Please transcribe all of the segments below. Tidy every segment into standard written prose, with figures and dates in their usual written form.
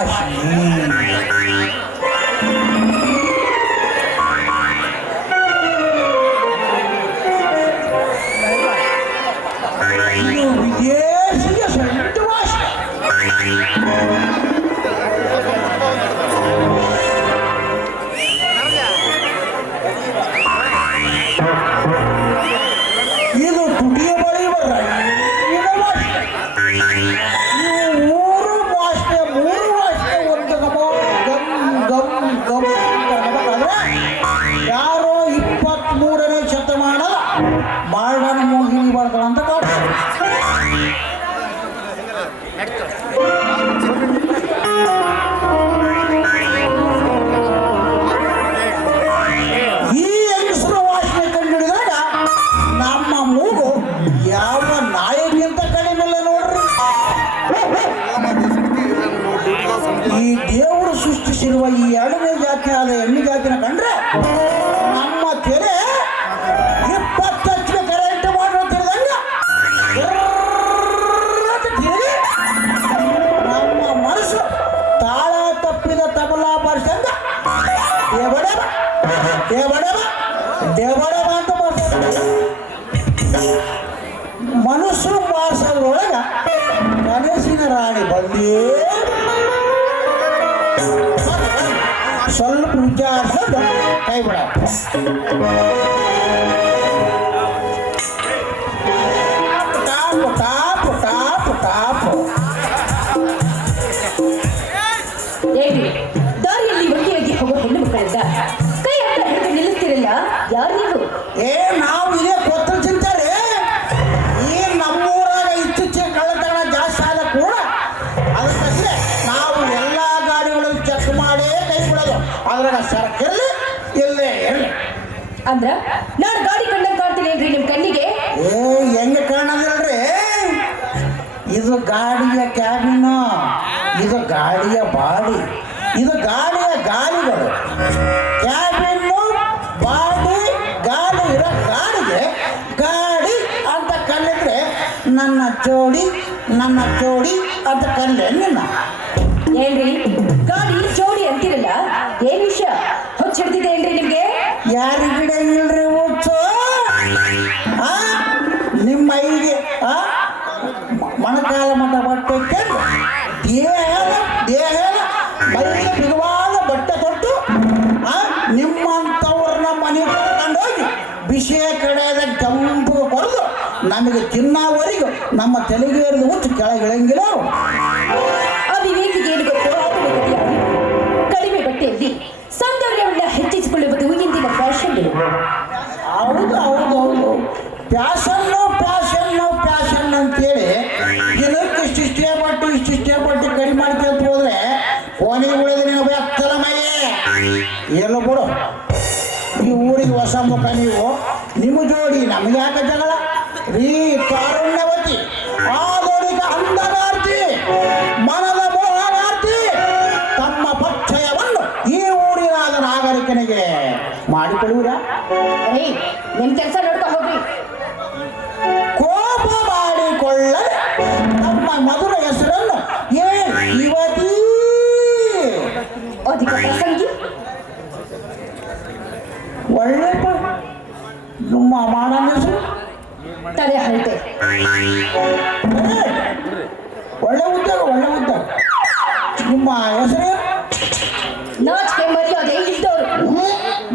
ವಾಸಿ. ಇದು ವಿದೇಶಿಯ ಸೆಂಟ್ ವಾಸಿ. ಇದು ತುಟಿಯ ಬಳಿ ಬರ ಮೂರು ಭಾಷೆ ಒಂದು ಗಮ್ ಯಾರೋ 23ನೇ ಶತಮಾನದ ಮಾಡರ್ನ್ ಮೋಹಿನಿ ಬರ್ತಾಳಂತ ಈ ಹೆಂಗಸರ ವಾಸನೆ ಕಂಡುಹಿಡಿದಾಗ ನಮ್ಮ ಮೂಗು ಯಾವ ನಾಯಿಗಿಂತ ಕಡಿಮೆ ಇಲ್ಲ ನೋಡ್ರಿ. ಈ ದೇವರು ಸೃಷ್ಟಿಸಿರುವ ಈ ಎರಡನೇ ಜಾತಿ ಆದ ಹೆಣ್ಣು ಜಾತಿನ ಕಂಡ್ರೆ ನಮ್ಮ ತೆರೆ 20 ಹಚ್ಚಿಗೆ ಕರೆಂಟ್ ಮಾಡೋ ತಿರುಗಂಗ ನಮ್ಮ ಮನಸ್ಸು ತಾಳ ತಪ್ಪಿದ ತಬಲಾ ಬಾರಿಸಂಗ ದೇವಡವ ದೇವಡವ ದೇವಡವ ಅಂತ ಬರ್ತಾರೆ. ಮನಸ್ಸು ಮಾಸದೊಳಗ ಕನಸಿನ ರಾಣಿ ಬಂದೇ ಸ್ವಲ್ಪ ವಿಚಾರಿಸೋದು ಕೈ ಬಿಡ. ಟಾಪು ಟಾಪು ಟಾಪು ಟಾಪು ದಾರಿಯಲ್ಲಿ ಒಂಟಿಯಾಗಿ ಹೋಗೋ ಹೆಣ್ಣು ಮಕ್ಕಳಿಂದ ಕೈ ಹತ್ತ ಹಿಡಿದು ನಿಲ್ಲಿಸ್ತಿರಲ್ಲ, ಯಾರು ನೀವು? ನಾವು ಇದೇ ಕೊತ್ತಲ ಚಿಂತಾರೆ. ಈ ನಮ್ಮೂರಾಗ ಇತ್ತೀಚೆಗೆ ಕಳ್ಳತನ ಜಾಸ್ತಿ ಆದ ಕೂಡ ಅದಕ್ಕೆ ನಾವು ಎಲ್ಲ ಗಾಡಿಗಳನ್ನು ಚೆಕ್ ಮಾಡೇ ಕೈ ಬಿಡೋದು. ಅದ್ರಾಗ ಸರ್ಕಲ್ಲಿ ಇಲ್ಲೇ ಇರಲಿ ಅಂದ್ರ ನಾನು ಗಾಡಿ ಕಂಡಂಗೆ ಕಾಣ್ತೀನಿ ಏನ್ರಿ ನಿಮ್ ಕಣ್ಣಿಗೆ? ಹೆಂಗೆ ಕಾಣೋದಿಲ್ರಿ, ಇದು ಗಾಡಿಯ ಕ್ಯಾಬಿನು, ಇದು ಗಾಡಿಯ ಬಾಡಿ, ಇದು ಗಾಡಿಯ ಗಾಲಿಗಳು. ಕ್ಯಾಬಿನ್ನು ಬಾಡಿ ಗಾಲಿ ಇರೋ ಗಾಡಿಗೆ ಗಾಡಿ ಅಂತ ಕಲ್ಲಿದ್ರೆ ನನ್ನ ಜೋಡಿ ಅಂತ ಕಲ್ಲೆ ನಿನ್ನ. ಏನ್ರಿ ಗಾಡಿ ಜೋಡಿ ಅಂತಿರಲ್ಲ, ಏನ್ ವಿಷಯ? ಹೊಚ್ಚಿಡ್ತಿದೆ ಏನ್ರಿ ನಿಮ್ಗೆ? ಯಾರಿಗಿಡ ಇಲ್ರಿ ಹುಚ್ಚು? ನಿಮ್ಮ ಐಗೆ ಮೊಣಕಾಲ ಮಠ ಬಟ್ಟೆ ದೇಹದ ಮೈಗೆ ಬಿಗುವಾದ ಬಟ್ಟೆ ತೊಟ್ಟು ನಿಮ್ಮಂಥವ್ರನ್ನ ಮನೆ ಕರ್ಕೊಂಡೋಗಿ ಬಿಸಿಯ ಕಡೆದ ಕೆಂಪು ಬರೆದು ನಮಗೆ ತಿನ್ನೋವರೆಗೂ ನಮ್ಮ ತೆಲಿಗೇರಿದ ಹುಚ್ಚು ಕೆಳಗಿಳಂಗಿಲ್ಲ. ಅವಿವೇಕಿಗೆ ಏನು ಗೊತ್ತೋ ಕಡಿಮೆ ಬಟ್ಟೆಯಲ್ಲಿ ಸೌಂದರ್ಯವನ್ನು ಹೆಚ್ಚಿಸಿಕೊಳ್ಳುವುದು ಇಂದಿನ ಫ್ಯಾಷನ್. ಹೌದು ಪ್ಯಾಷನ್ ಅಂತೇಳಿ ದಿನಕ್ಕೆ ಇಷ್ಟಿಷ್ಟೇ ಪಟ್ಟು ಕಡಿಮೆ ಮಾಡ್ಕೊಂತ ಹೋದ್ರೆ ಕೊನೆಗೆ ಉಳಿದ್ರೆ ನಾವು ಎತ್ತಲ ಮೈಯೇ ಎಲ್ಲ ಬಿಡು. ಈ ಊರಿಗೆ ಹೊಸ ಮುಖ ನೀವು, ನಿಮ್ಮ ಜೋಡಿ ನಮಗೆ ಯಾಕೆ ಜಗಳ ರೀ? ತಾರುಣ್ಯವತಿ ಆಧುನಿಕ ಅಂಧಗಾರ್ತಿ ಮನದ ಮೋಹನಾರ್ತಿ ತಮ್ಮ ಪರಿಚಯವನ್ನು ಈ ಊರಿನಾದ ನಾಗರಿಕನಿಗೆ ಮಾಡಿಕೊಳ್ಳುವಿರಾ? ನಿಮ್ ಕೆಲಸ ನೋಡ್ಕೊ ಹೋಗ್ರಿ. ಕೋಪ ಮಾಡಿಕೊಳ್ಳದೆ ನಮ್ಮ ಮಧುರ ಹೆಸರನ್ನು ಯುವತಿ ಅಧಿಕ ಪ್ರಸಂಗಿ ಒಳ್ಳೆ ನಮ್ಮ ಮಾಡನ ಹೆಸರು ತಲೆ ಹರಟೆ. ಒಳ್ಳೆ ಉದ್ಯೋಗ. ನಿಮ್ಮ ಹೆಸರು? ನಾಚಿಕೆ ಮರ್ಯಾದೆ ಇದ್ದವರು.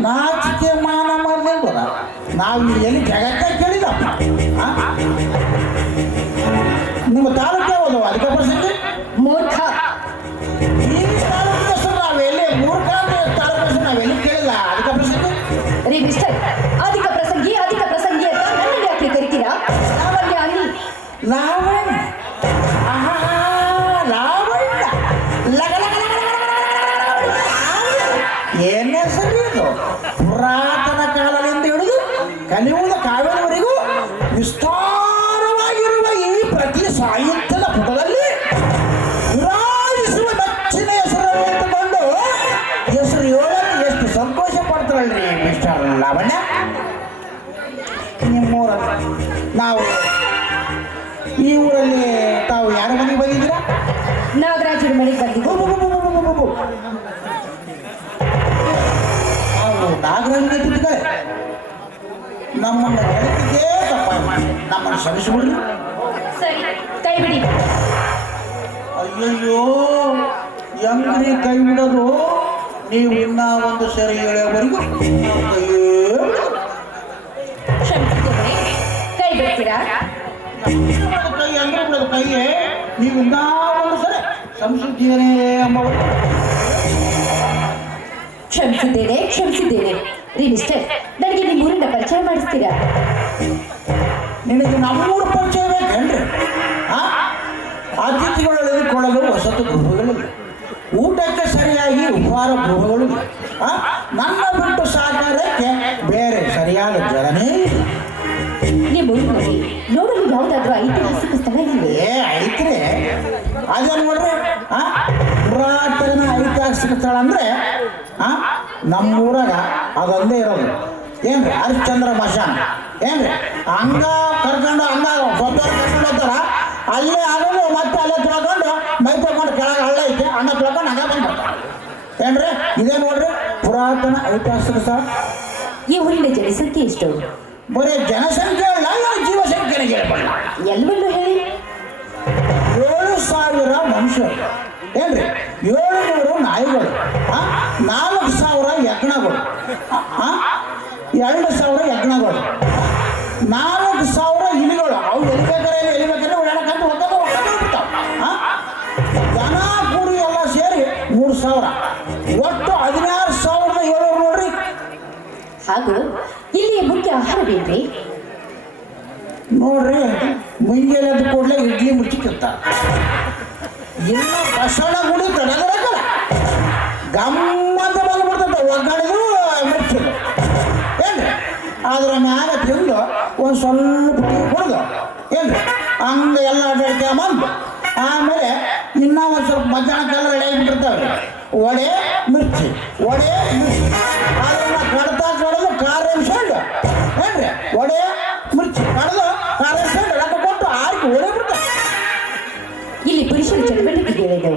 ನಾಚಿಕೆ ಮಾನ ಮರ್ಯಾದ ನಾವು ಎಲ್ಲಿ ಜಗತ್ತ ಕೇಳಿದ. ನಿಮ್ಮ ತಾಲೂಕು ಯಾವುದು? ಅದಕ್ಕೆ ಪ್ರಸಂಗಿ ಮೂರ್ಖ. ಈ ತಾಲೂಕು ಹೆಸರು ನಾವೆಲ್ಲಿ ಮೂರ್ಖ ತಾಲೂಕು ಹೆಸರು ನಾವೆಲ್ಲಿ ಕೇಳಿಲ್ಲ. ಅದಕ್ಕೆ ಪ್ರಸಂಗಿ ರೀ ಮಿಸ್ಟರ್, ಅಧಿಕ ಪ್ರಸಂಗಿ ಅಂತ ನನ್ನನ್ನು ಯಾಕೆ ಕರಿತೀರಾ? ಲಾವಣ್ಯ ಅಲ್ಲಿ ಲಾವಣ್ಯ ಏನ್ ಹೆಸರು ಇದು? ಪುರಾತನ ಕಾಲದಿಂದ ಹಿಡಿದು ಕಲಿಯುವುದ ಕಾವ್ಯದವರೆಗೂ ವಿಸ್ತಾರವಾಗಿರುವ ಈ ಪ್ರತಿ ಸಾಹಿತ್ಯದ ಪುಟದಲ್ಲಿ ವಿರಾಜಿಸುವ ದಕ್ಷಿಣ ಹೆಸರನ್ನು ಇಟ್ಟುಕೊಂಡು ಹೆಸರು ಹೇಳಲು ಎಷ್ಟು ಸಂತೋಷ ಪಡ್ತಾರಲ್ರಿ ಮಿಸ್ಟರ್ ಲಾವಣ್ಯ. ನಿಮ್ಮೂರಲ್ಲಿ ನಾವು ಈ ಊರಲ್ಲಿ ತಾವು ಯಾರ ಮನೆಗೆ ಬಂದಿದ್ದೀರಾ? ನಾಗರಾಜರ ಮನೆಗೆ ಬಂದಿದ್ದೀವಿ. ನಾವು ನಾಗರಂಗ ತಿದ್ದುಗಳೇ ನಮ್ಮನ್ನು ಗೆಳತಿಗೆ ತಪ್ಪ ನಮ್ಮನ್ನು ಕ್ಷಮಿಸಿಬಿಡ್ರಿ. ಸರಿ, ಕೈ ಬಿಡಿ. ಅಯ್ಯಯ್ಯೋ ಹೆಂಗ್ರಿ ಕೈ ಬಿಡೋದು? ನೀವು ಇನ್ನ ಒಂದು ಸರಿ ಹೇಳೋವರೆಗೂ ಕ್ಷಮಿಸಿದ್ದೇನೆ, ಕೈ ಬಿಡ್ತೀರಾ? ಕೈ ಹೆಂಗ್ರಿ ಬಿಡೋದು? ಕೈಯೇ ನೀವು ಇನ್ನ ಒಂದು ಸರಿ ಸಂಸ್ಕೃತಿಯೇ ಅಮ್ಮವರು. ಕ್ಷಮಿಸಿದ್ದೇನೆ ರೀ ಮಿಸ್ಟರ್, ನನಗೆ ನಿಮ್ಮ ಊರಿನ ಪರಿಚಯ ಮಾಡಿಸ್ತೀರಾ? ನಿನಗೆ ನಮ್ಮೂರ ಪರಿಚಯ ಬೇಕೇನ್ರಿ? ಅತಿಥಿಗಳು ಎದುರುಕೊಳ್ಳಲು ವಸತಿ ಗೃಹಗಳಿವೆ, ಊಟಕ್ಕೆ ಸರಿಯಾಗಿ ಉಪಹಾರ ಗೃಹಗಳು, ನನ್ನ ಬಿಟ್ಟು ಸಾಕಾರಕ್ಕೆ ಬೇರೆ ಸರಿಯಾದ ಜಲನೇ ಇಲ್ಲ. ನಿಮ್ಮ ಊರಿನಲ್ಲಿ ನೋಡಲು ಯಾವುದಾದ್ರೂ ಐತಿಹಾಸಿಕ ಸ್ಥಳ ಇವೆ? ಐತ್ರಿ, ಅದೇ ನೋಡ್ರಿ ಪುರಾತನ ಐತಿಹಾಸಿಕ ಸ್ಥಳ ಅಂದ್ರೆ ನಮ್ಮೂರಾಗ ಅದೊಂದೇ ಇರೋದು. ಏನ್ರಿ ಹರಿಶ್ಚಂದ್ರ ಮಶಾನ ಏನ್ರಿ, ಹಂಗ ಕರ್ಕೊಂಡು ಹಂಗ ಸ್ವತಃ ಕರ್ಕೊಂಡು ಹೋಗ್ತಾರ. ಅಲ್ಲೇ ಆಗೋದು ಮತ್ತೆ ಅಲ್ಲೇ ತೊಳ್ಕೊಂಡು ಮೈ ತೊಳ್ಕೊಂಡು ಕೆಳಗೆ ಹಳ್ಳ ಐತೆ, ಹಂಗ ತೊಳ್ಕೊಂಡು ಹಂಗ ಬಂದ್ಬಿಡ್ತಾರೆ. ಏನ್ರಿ ಇದೇ ನೋಡ್ರಿ ಪುರಾತನ ಐತಿಹಾಸಿಕ ಸ್ಥಳ. ಈ ಊರಿನ ಜನಸಂಖ್ಯೆ ಎಷ್ಟು? ಬರೀ ಜನಸಂಖ್ಯೆ ಅಲ್ಲ, ಜೀವ ಸಂಖ್ಯೆನೇ ಹೇಳ್ಬಲ್ಲ. ಎಲ್ಲವನ್ನೂ ಹೇಳಿ. 7,000 ಮನುಷ್ಯರು, ಏನ್ರಿ 700 ನಾಯಿಗಳು, 4,000 ಯಜ್ಞಗಳು, 2,000 ಯಜ್ಞಗಳು, 4,000 ಇಲಿಗಳು. ಅವು ಎಲಿಬೇಕಾದ್ರೆ ಓಡಾಡಕ್ಕಂತ ಹೋಗ್ತಾವ. ದನ ಕುರಿ ಎಲ್ಲ ಸೇರಿ 3,000, ಒಟ್ಟು 16,700 ನೋಡ್ರಿ. ಹಾಗೂ ಇಲ್ಲಿಯ ಮುಖ್ಯ ಆಹಾರವೇನ್ರಿ? ನೋಡ್ರಿ ಮುಂಜಾನೆ ಎದ್ದ ಕೂಡಲೇ ಇಡ್ಲಿ ಮುಚ್ಚಿ ತಿಂತಾರೆ. ಇನ್ನು ಬಸವನ ಗುಡಿ ತಡಗಡಕಲ್ಲ ಗಮ್ಮಂತ ಬಂದ್ಬಿಡ್ತದೆ ಒಗ್ಗಡೆದು ಮಿರ್ಚಿದು. ಏನ್ರಿ ಅದ್ರ ಮ್ಯಾಗ ತಿಂದು ಒಂದು ಸ್ವಲ್ಪ ಟೀ ಕುಡ್ದು ಏನ್ರಿ ಹಂಗೆ ಎಲ್ಲ ಅಡ್ಡಾಡ್ಕೊಂಬಂದು ಆಮೇಲೆ ಇನ್ನೂ ಒಂದು ಸ್ವಲ್ಪ ಮಧ್ಯಾಹ್ನಕ್ಕೆಲ್ಲ ರೆಡಿ ಆಗಿಬಿಟ್ಟಿರ್ತಾವೆ ವಡೆ ಮಿರ್ಚಿ ಅದನ್ನ ಕಡ್ದು ಖಾರ ಎಬ್ಸ್ಕೊಂಡು ಏನ್ರಿ ವಡೆ ಮಿರ್ಚಿ ಕಡ್ದು ಖಾರ ಎಬ್ಸ್ಕೊಂಡು ರೊಕ್ಕ ಕೊಟ್ಟು ಆರ್ಕಿ ಒಡೆ ಬಿಡ್ತಾರೆ. ಇಲ್ಲಿ ಪುರುಷರ ಚಟುವಟಿಕೆಗಳಿವೆ.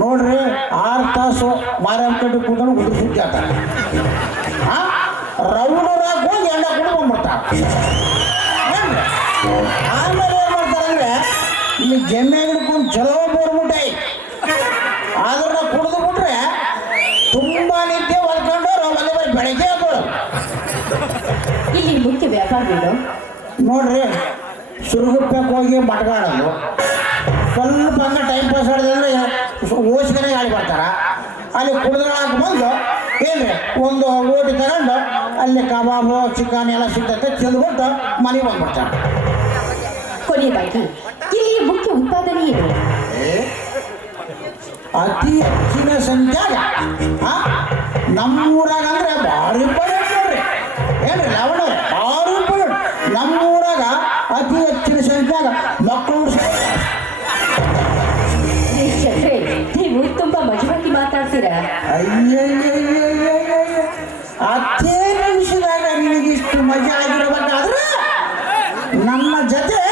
ನೋಡ್ರಿ 6 ತಾಸು ಮಾರಮ್ಮ ಕಟ್ಟಿ ಕೂತ್ಕೊಂಡು ಹುಡುಗ ಸುದ್ದಿ ಆಗ್ತಾರೆ. ರೌಡರಾಗ ಹೋಗಿ ಎಣ್ಣೆ ಕುಡಿದು ಬಂದ್ಬಿಡ್ತಾರೆ. ಆಮೇಲೆ ಏನ್ ಮಾಡ್ತಾರಂದ್ರೆ ಇಲ್ಲಿ ಜಮ್ಮೆ ಹಿಡ್ಕೊಂಡು ಚಲೋ ಬೋರ್ಬಿಟ್ಟೆ ಅದನ್ನ ಕುಡಿದು ಬಿಟ್ರೆ ತುಂಬಾ ನಿದ್ದೆ ಹೊಲ್ಕೊಂಡವ್ರು ಮನೆ ಬರೀ ಬೆಳಗ್ಗೆ ಹಾಕೋರು. ಇಲ್ಲಿ ಮುಖ್ಯ ವ್ಯಾಪಾರಗಳು ನೋಡ್ರಿ ಸುರುಗುಪ್ಪಕ್ಕೆ ಹೋಗಿ ಮಟ್ಗಾಡೋದು, ಸ್ವಲ್ಪ ಹಂಗ ಟೈಮ್ ಪಾಸ್ ಆಡಿದ್ರೆ ಓಸ್ಕನೆ ಗಾಳಿ ಬರ್ತಾರ. ಅಲ್ಲಿ ಕುಡಿದ್ರಾಕ ಬಂದು ಏನ್ರಿ ಒಂದು ಓಟಿ ತಗೊಂಡು ಅಲ್ಲಿ ಕಬಾಬು ಚಿಕನ್ ಎಲ್ಲ ಸಿಗ್ತೈತೆ ತಿಂದ್ಬಿಟ್ಟು ಮನೆಗೆ ಬಂದ್ಬಿಡ್ತಾರೆ. ಕೊನೆಯದಾಗಿ ಇಲ್ಲಿಯ ಮುಖ್ಯ ಉತ್ಪಾದನೆ ಏನು? ಅತಿ ಹೆಚ್ಚಿನ ಸಂಖ್ಯಾಗ ನಮ್ಮೂರಾಗ ಅಂದ್ರೆ ಭಾರಿ ಇಂಪಾರ್ಟೆಂಟ್ ನೋಡ್ರಿ. ಏನ್ರಿ ಲವಣ ಭಾರಿ ಇಂಪಾರ್ಟೆಂಟ್. ನಮ್ಮೂರಾಗ ಅತಿ ಹೆಚ್ಚಿನ ಸಂಖ್ಯಾಗ ಮಕ್ಕಳು ಶೆಟ್ರೆ, ನೀವು ತುಂಬಾ ಮಜವಾಗಿ ಮಾತಾಡ್ತೀರಾ. ಅದೇ ನಿಮಿಷದಾಗ ನಿನಗಿಷ್ಟು ಮಜಾ ಆಗಿರ್ಬೇಕಾದ್ರೆ ನಮ್ಮ ಜೊತೆ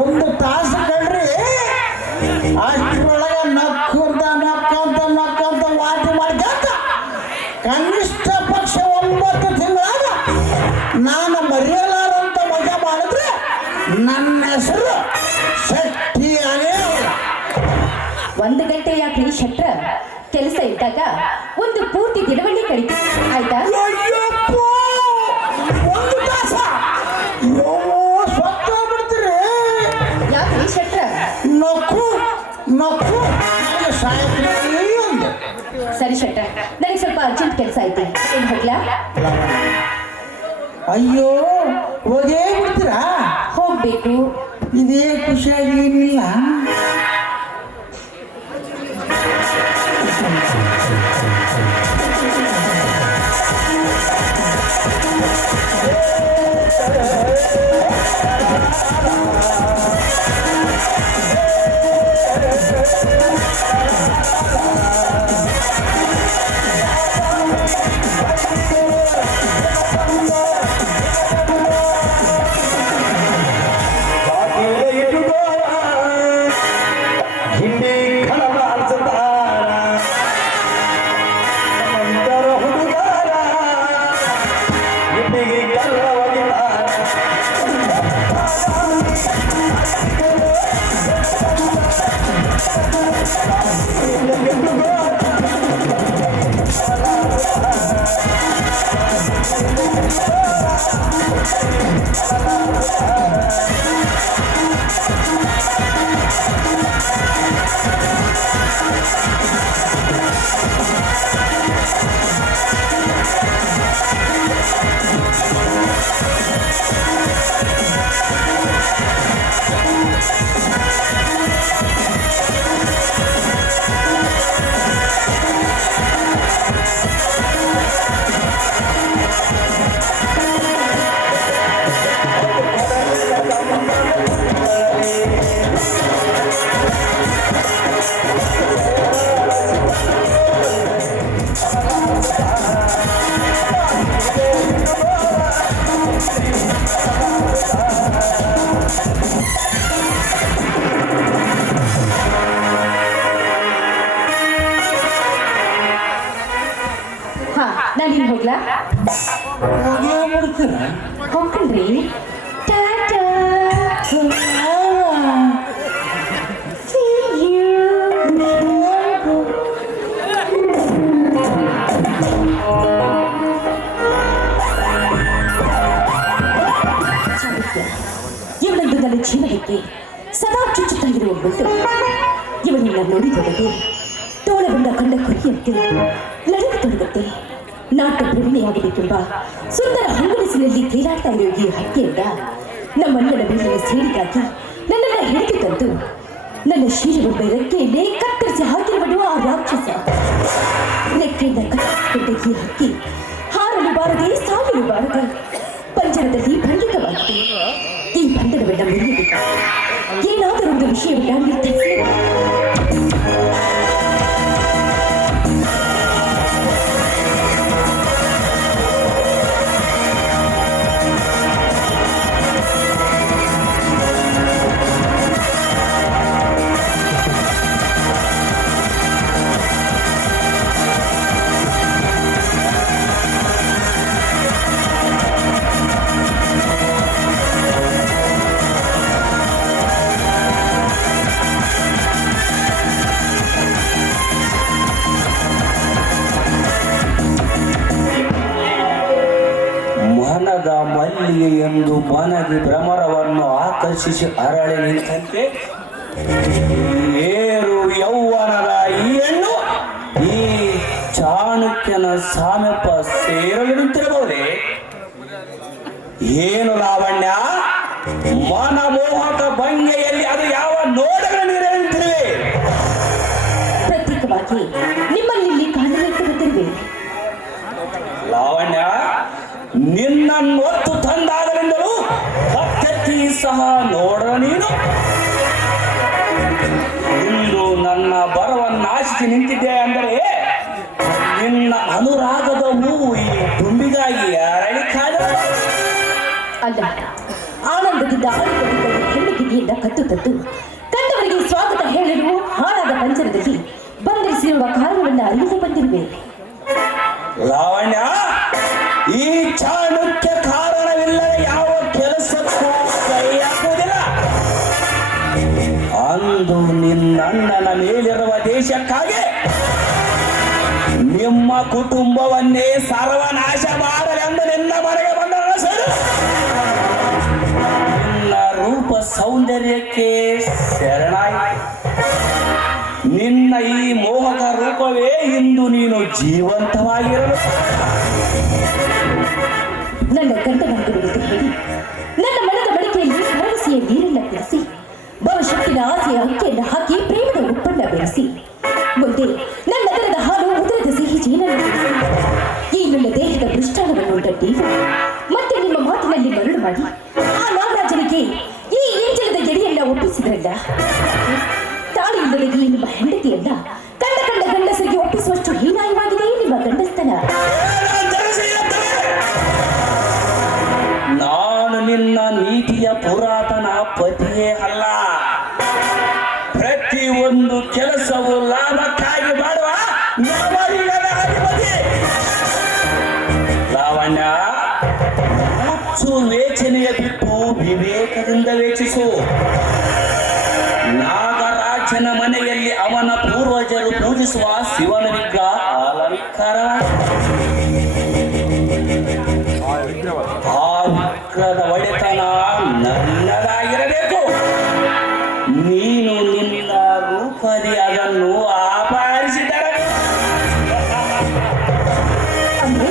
ಒಂದು ತಾಸು ಕಳ್ರಿ ಅಷ್ಟರೊಳಗೆ ನಕ್ಕಂತ ವಾಟಿ ಮಾಡ್ಕೊಂತ ಕನಿಷ್ಠ ಪಕ್ಷ 9 ತಿಂಗಳಾಗ ನಾನು ಮರೆಯಲಾರಂತ ಮಜಾ ಮಾಡಿದ್ರೆ ನನ್ನ ಹೆಸರು ಶೆಟ್ಟಿಯಾಗೇ ಅಲ್ಲ. 1 ಗಂಟೆ ಯಾಕ್ರಿ ಶೆಟ್ರ? ಕೆಲಸ ಇದ್ದಾಗ ಒಂದು ಪೂರ್ತಿ ದಿನವನ್ನೇ ಕಳಿತು, ಆಯ್ತಾ? ಅಯ್ಯಪ್ಪ, 1 ತಾಸ ಸ್ವತ್ತೋಗ್ಬಿಡ್ತೀರಿ. ಯಾಕ್ರಿ ಶೆಟ್ರ? ನಕ್ಕು ನನಗೆ ಸಾಯ್ತೀರಿ ಅಂದೆ. ಸರಿ ಶೆಟ್ರ, ನನಗೆ ಸ್ವಲ್ಪ ಅರ್ಜೆಂಟ್ ಕೆಲಸ ಐತೆ, ಏನ್ ಹೋಗ್ಲಾ? ಅಯ್ಯೋ ಹೋಗೇ ಬಿಡ್ತೀರಾ? ಹೋಗ್ಬೇಕು. ಇದೇ ಖುಷಿಯಾಗಿ ಏನಿಲ್ಲ. ಹಾ ನಾನಿನ್ ಹೋಗ್ಲಾ ಹೋಗೇ ಬಿಡ್ತೀರ ಹೋಗ್ಕಣ್ರಿ ಟಾಟಾ See you. ಚಾಣಕ್ಯ, ಇವನೊಂದು ನನ್ನ ಜೀವನಕ್ಕೆ ಸದಾ ಚುಚ್ಚುತ್ತಾಗಿರುವ ಮುಳ್ಳು. ಇವನನ್ನ ನೋಡಿದೊಳಗೆ ತೋಳಗೊಂಡ ಕಂಡ ಕುರಿಯಂತೆ ನಡೆದುತೊಡಗುತ್ತೆ. ನಾಟ್ಯ ಪ್ರವೀಣೆಯಾಗಬೇಕೆಂಬ ಸುಂದರ ಹಂಗಲಿಸಿನಲ್ಲಿ ತೇಲಾಡ್ತಾ ಇರುವ ಈ ಹಕ್ಕಿಯಿಂದ ನಮ್ಮಣ್ಣನ ಮೇಲಿನ ಸೇಡಿಗಾಗಿ ನನ್ನನ್ನು ಹಿಡಿದು ತಂದು ನನ್ನ ಶೀಲವನ್ನು ರೆಕ್ಕೆಯನ್ನೇ ಕತ್ತರಿಸಿ ಹಾಕಿರುವನು ಆ ರಾಕ್ಷಸ. ರೆಕ್ಕೆಯಿಂದ ಕತ್ತರಿಸಿಕೊಂಡ ಈ ಹಕ್ಕಿ ಹಾರಲು ಬಾರದೆ ಸಾಗಲು ಬಾರದೆ ಪಂಜರದಲ್ಲಿ ಬಂಧಿತವಾಗಿದೆ. ಈ ಬಂಧನವನ್ನ ಮುರಿಯಬೇಕು. ಏನಾದರೂ ಒಂದು ವಿಷಯವನ್ನು ನಿರ್ಧರಿಸಬೇಕು. ಮನದ ಮಲ್ಲಿಗೆ ಎಂದು ಮನದಿ ಭ್ರಮರವನ್ನು ಆಕರ್ಷಿಸಿ ಅರಳಿ ನಿಂತಂತೆ ಏರು ಯೌವನದ ಈ ಹೆಣ್ಣು ಈ ಚಾಣಕ್ಯನ ಸಾಮೀಪ ಸೇರಲು ನಿಂತಿರಬಹುದೇ? ಏನು ಲಾವಣ್ಯ, ಮನಮೋಹಕ ಭಂಗಿಯಲ್ಲಿ ಅದು ಯಾವ ನೋಡಗಳ ನೀರೇ ನಿಂತಿರುವೆ? ಪ್ರತ್ಯೇಕವಾಗಿ ನಿಮ್ಮಲ್ಲಿ ಇಲ್ಲಿ ಕಾಣಲಿರುತ್ತಿರುವೆ. ಲಾವಣ್ಯ, ನಿನ್ನನ್ನು ಒತ್ತು ತಂದಾಗಲಿಂದಲೂ ಹತ್ತೆತ್ತಿ ಸಹ ನೋಡ ನೀನು ಇಂದು ನನ್ನ ಬರವನ್ನಾಶಿಸಿ ನಿಂತಿದ್ದೆ ಅಂದರೆ ನಿನ್ನ ಅನುರಾಗದ ಹೂವು ಈ ತುಂಬಿಗಾಗಿ ಅರಳಿ ಕಾದ ಅಲ್ಲ, ಆನಂದದಿಂದ ಆಡಿಕೊಂಡಿದ್ದ ಹೆಣ್ಣು ಗಿರಿಯಿಂದ ಕತ್ತು ತದ್ದು ಕಂಡವರಿಗೆ ಸ್ವಾಗತ ಹೇಳಲು ಹಾಳಾದ ಪಂಜರದಲ್ಲಿ ಬಂಧಿಸಿರುವ ಕಾರಣವನ್ನು ಅರಿಯಲು ಬಂದಿರುವೆ. ಲಾವಣ್ಯ, ಈ ಚಾಣಕ್ಯ ಕಾರಣವಿಲ್ಲದೆ ಯಾವ ಕೆಲಸಕ್ಕೂ ಕೈ ಹಾಕುವುದಿಲ್ಲ. ಅಂದು ನಿನ್ನಣ್ಣನ ಮೇಲಿರುವ ದೇಶಕ್ಕಾಗಿ ನಿಮ್ಮ ಕುಟುಂಬವನ್ನೇ ಸರ್ವನಾಶ ಮಾಡಲೆಂದು ನಿನ್ನ ಮನೆಗೆ ಬಂದ ನಿನ್ನ ರೂಪ ಸೌಂದರ್ಯಕ್ಕೆ ಶರಣಾಯಿತು. ನಿನ್ನ ಈ ಮೋಹಕ ರೂಪವೇ ಇಂದು ನೀನು ಜೀವಂತವಾಗಿರಲು ನನ್ನ ಗಂಟನಾಗಿರುವುದು ಹೇಳಿ ನನ್ನ ಮನದ ಬಳಿಕೆಯಲ್ಲಿ ಕರಡಿಸಿಯ ನೀರನ್ನ ಕುಡಿಸಿ ಭವಿಷ್ಯತ್ತಿನ ಆಸೆಯ ಅಕ್ಕಿಯನ್ನು ಹಾಕಿ ಪ್ರೇಮದ ಉಪ್ಪನ್ನ ಬೆರೆಸಿ ಮುಂದೆ ನನ್ನ ನಗರದ ಹಾಲು ಉದರದ ಸಿಹಿ ಜೇನನ್ನು ಬೆರೆಸಿ ಈ ನನ್ನ ದೇಹದ ಮೃಷ್ಟಾನವನ್ನು ಉಂಟ ನೀವು ಮತ್ತೆ ನಿಮ್ಮ ಮಾತಿನಲ್ಲಿ ಮರಳು ಮಾಡಿ ಆ ನಾಗರಾಜನಿಗೆ ಈ ಏಂಜಲದ ಗೆರೆಯನ್ನ ಒಪ್ಪಿಸಿದ್ರಲ್ಲ. ತಾಳಿ ಇಲ್ಲದೆ ನಿಮ್ಮ ಹೆಂಡತಿಯನ್ನ ಕಂಡ ಕಂಡ ಗಂಡಸರಿಗೆ ಒಪ್ಪಿಸುವಷ್ಟು ಹೀನಾಯವಾಗಿದೆ ನಿಮ್ಮ ಗಂಡಸ್ತನ. ನಾನು ನಿನ್ನ ನೀತಿಯ ಪುರಾತನ ಪತಿಯೇ ಅಲ್ಲ. ಪ್ರತಿಯೊಂದು ಕೆಲಸವು ಲಾಭಕ್ಕಾಗಿ ಮಾಡುವ ನವಯುಗದ ಅಧಿಪತಿ. ಲಾವಣ್ಯ, ಹುಚ್ಚು ವೇಚನೆಯ ಬಿಟ್ಟು ವಿವೇಕದಿಂದ ವೇಚಿಸು. ನಾಗರಾಜನ ಮನೆಯಲ್ಲಿ ಅವನ ಪೂರ್ವಜರು ಪೂಜಿಸುವ ಶಿವನ ವಿಗ್ರಹ ಅಲಂಕಾರವಾಗಿದೆ. ಆ ವಿಗ್ರಹದ ಒಡೆತನ ನನ್ನದಾಗಿರಬೇಕು. ನೀನು ನಿನ್ನ ರೂಪದಿ ಅದನ್ನು ಅಪಹರಿಸಿದರೆ ಅಂದ್ರೆ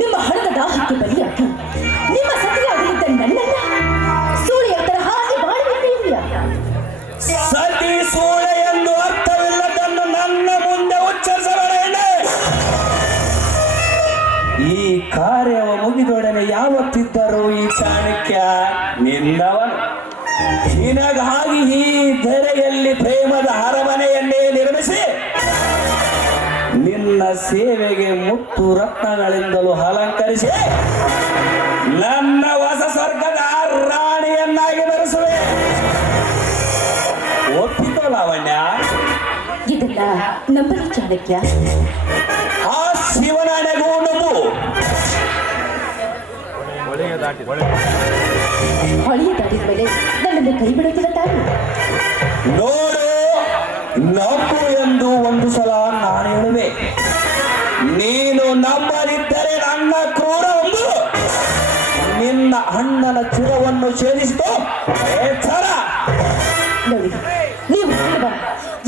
ನಿಮ್ಮ ಹಣದ ದಾಹಕ್ಕೆ ಬಲಿಯಾಗಿ ನಿಮ್ಮ ಸತಿಯಾಗಲಿದ್ದ ನನ್ನನ್ನ ಸೂಳೆಯ ತರಹ ಹಾಗೆ ಬಾಳುತ್ತಿದ್ದೀಯಾ? ಸತಿ ಸೂಳೆ ಎಂದು ಅರ್ಥವಿಲ್ಲದನ್ನು ನನ್ನ ಮುಂದೆ ಉಚ್ಚರಿಸಬೇಡ. ಈ ಕಾರ್ಯವ ಮುಗಿದೊಡನೆ ಯಾವತ್ತಿದ್ದರೂ ಈ ಚಾಣಕ್ಯ ನಿನ್ನವನು. ನಿನಗಾಗಿ ಈ ಧರೆಯಲ್ಲಿ ಪ್ರೇಮದ ಅರಮನೆಯನ್ನೇ ನಿರ್ಮಿಸಿ ನಿನ್ನ ಸೇವೆಗೆ ಮುತ್ತು ರತ್ನಗಳಿಂದಲೂ ಅಲಂಕರಿಸಿ ನನ್ನ ಹೊಸ ಸ್ವರ್ಗದ ರಾಣಿಯನ್ನಾಗಿ ಬೆರೆಸುವೆ. ಒಪ್ಪಿಕೋ ಲಾವಣ್ಯ? ಇದೆಲ್ಲ ನಂಬಲಿ ಚಾಣಕ್ಯ. ಆ ಶಿವನಾಣೆಗೂ ನಂಬು. ಹೊಳೆಯ ದಾಟಿದ ಮೇಲೆ ನನ್ನನ್ನು ಕೈ ಬಿಡುತ್ತಿಲ್ಲ ತಾನು. ನೋಡು, ನಂಬು ಎಂದು ಒಂದು ಸಲ ನಾನು ಹೇಳುವೆ. ನೀನು ನಂಬಲಿದ್ದರೆ ನನ್ನ ಕ್ರೂರ ಒಂದು ನಿನ್ನ ಅಣ್ಣನ ಚಿರವನ್ನು ಛೇದಿಸಿತು ಎಚ್ಚರ. ನೋಡಿ, ನೀವು ಹೇಳುವ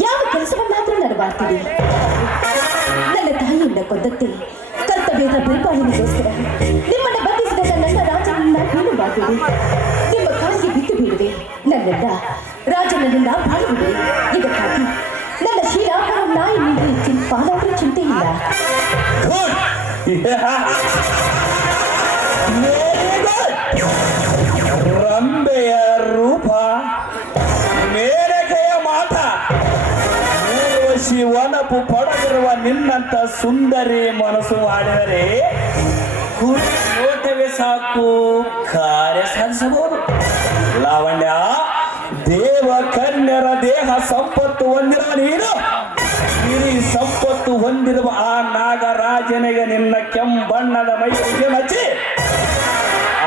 ಯಾವ ಕೆಲಸವನ್ನಾದ್ರೂ ನಾನು ಮಾಡ್ತೀನಿ. ನನ್ನ ತಾಯಿಯಿಂದ ಕೊಂದತ್ತೆ ಕರ್ತವ್ಯದ ಪರಿಪಾಲನೆಗೋಸ್ಕರ ನಿಮ್ಮನ್ನು ಬಂಧಿಸಿದ ನನ್ನ ರಾಜನನ್ನ ಬೀಳು ಮಾಡುವೆ. ನಿಮ್ಮ ಕಾಲಿಗೆ ಬಿಟ್ಟು ಬೀಳುವೆ. ನನ್ನೆಲ್ಲ ರಾಜನನ್ನ ಬಾಳುವೆ. ಇದಕ್ಕಾಗಿ ನನ್ನ ಶ್ರೀರಾಮನ ನಾಯಿ ಮೀರಿ ಪಾಲಾದರೂ ಚಿಂತೆ ಇಲ್ಲ. ರಂಬೆಯ ರೂಪ, ಮೇರೆಗೆಯ ಮಾತ, ಶಿವನಪು ಪಡೆದಿರುವ ನಿನ್ನಂತ ಸುಂದರಿ ಮನಸ್ಸು ಮಾಡಿದರೆ ನೋಟವೇ ಸಾಕು ಕಾರ್ಯ ಸಾಧಿಸಬಹುದು. ಲಾವಣ್ಯ, ದೇವ ಕನ್ಯರ ದೇಹ ಸಂಪತ್ತು ಹೊಂದಿರುವ ನೀನು ಹಿರಿ ಸಂಪತ್ತು ಹೊಂದಿರುವ ಆ ನಾಗರಾಜನಿಗೆ ನಿನ್ನ ಕೆಂಬಣ್ಣದ ಮೈಗೆ ಮಚ್ಚಿ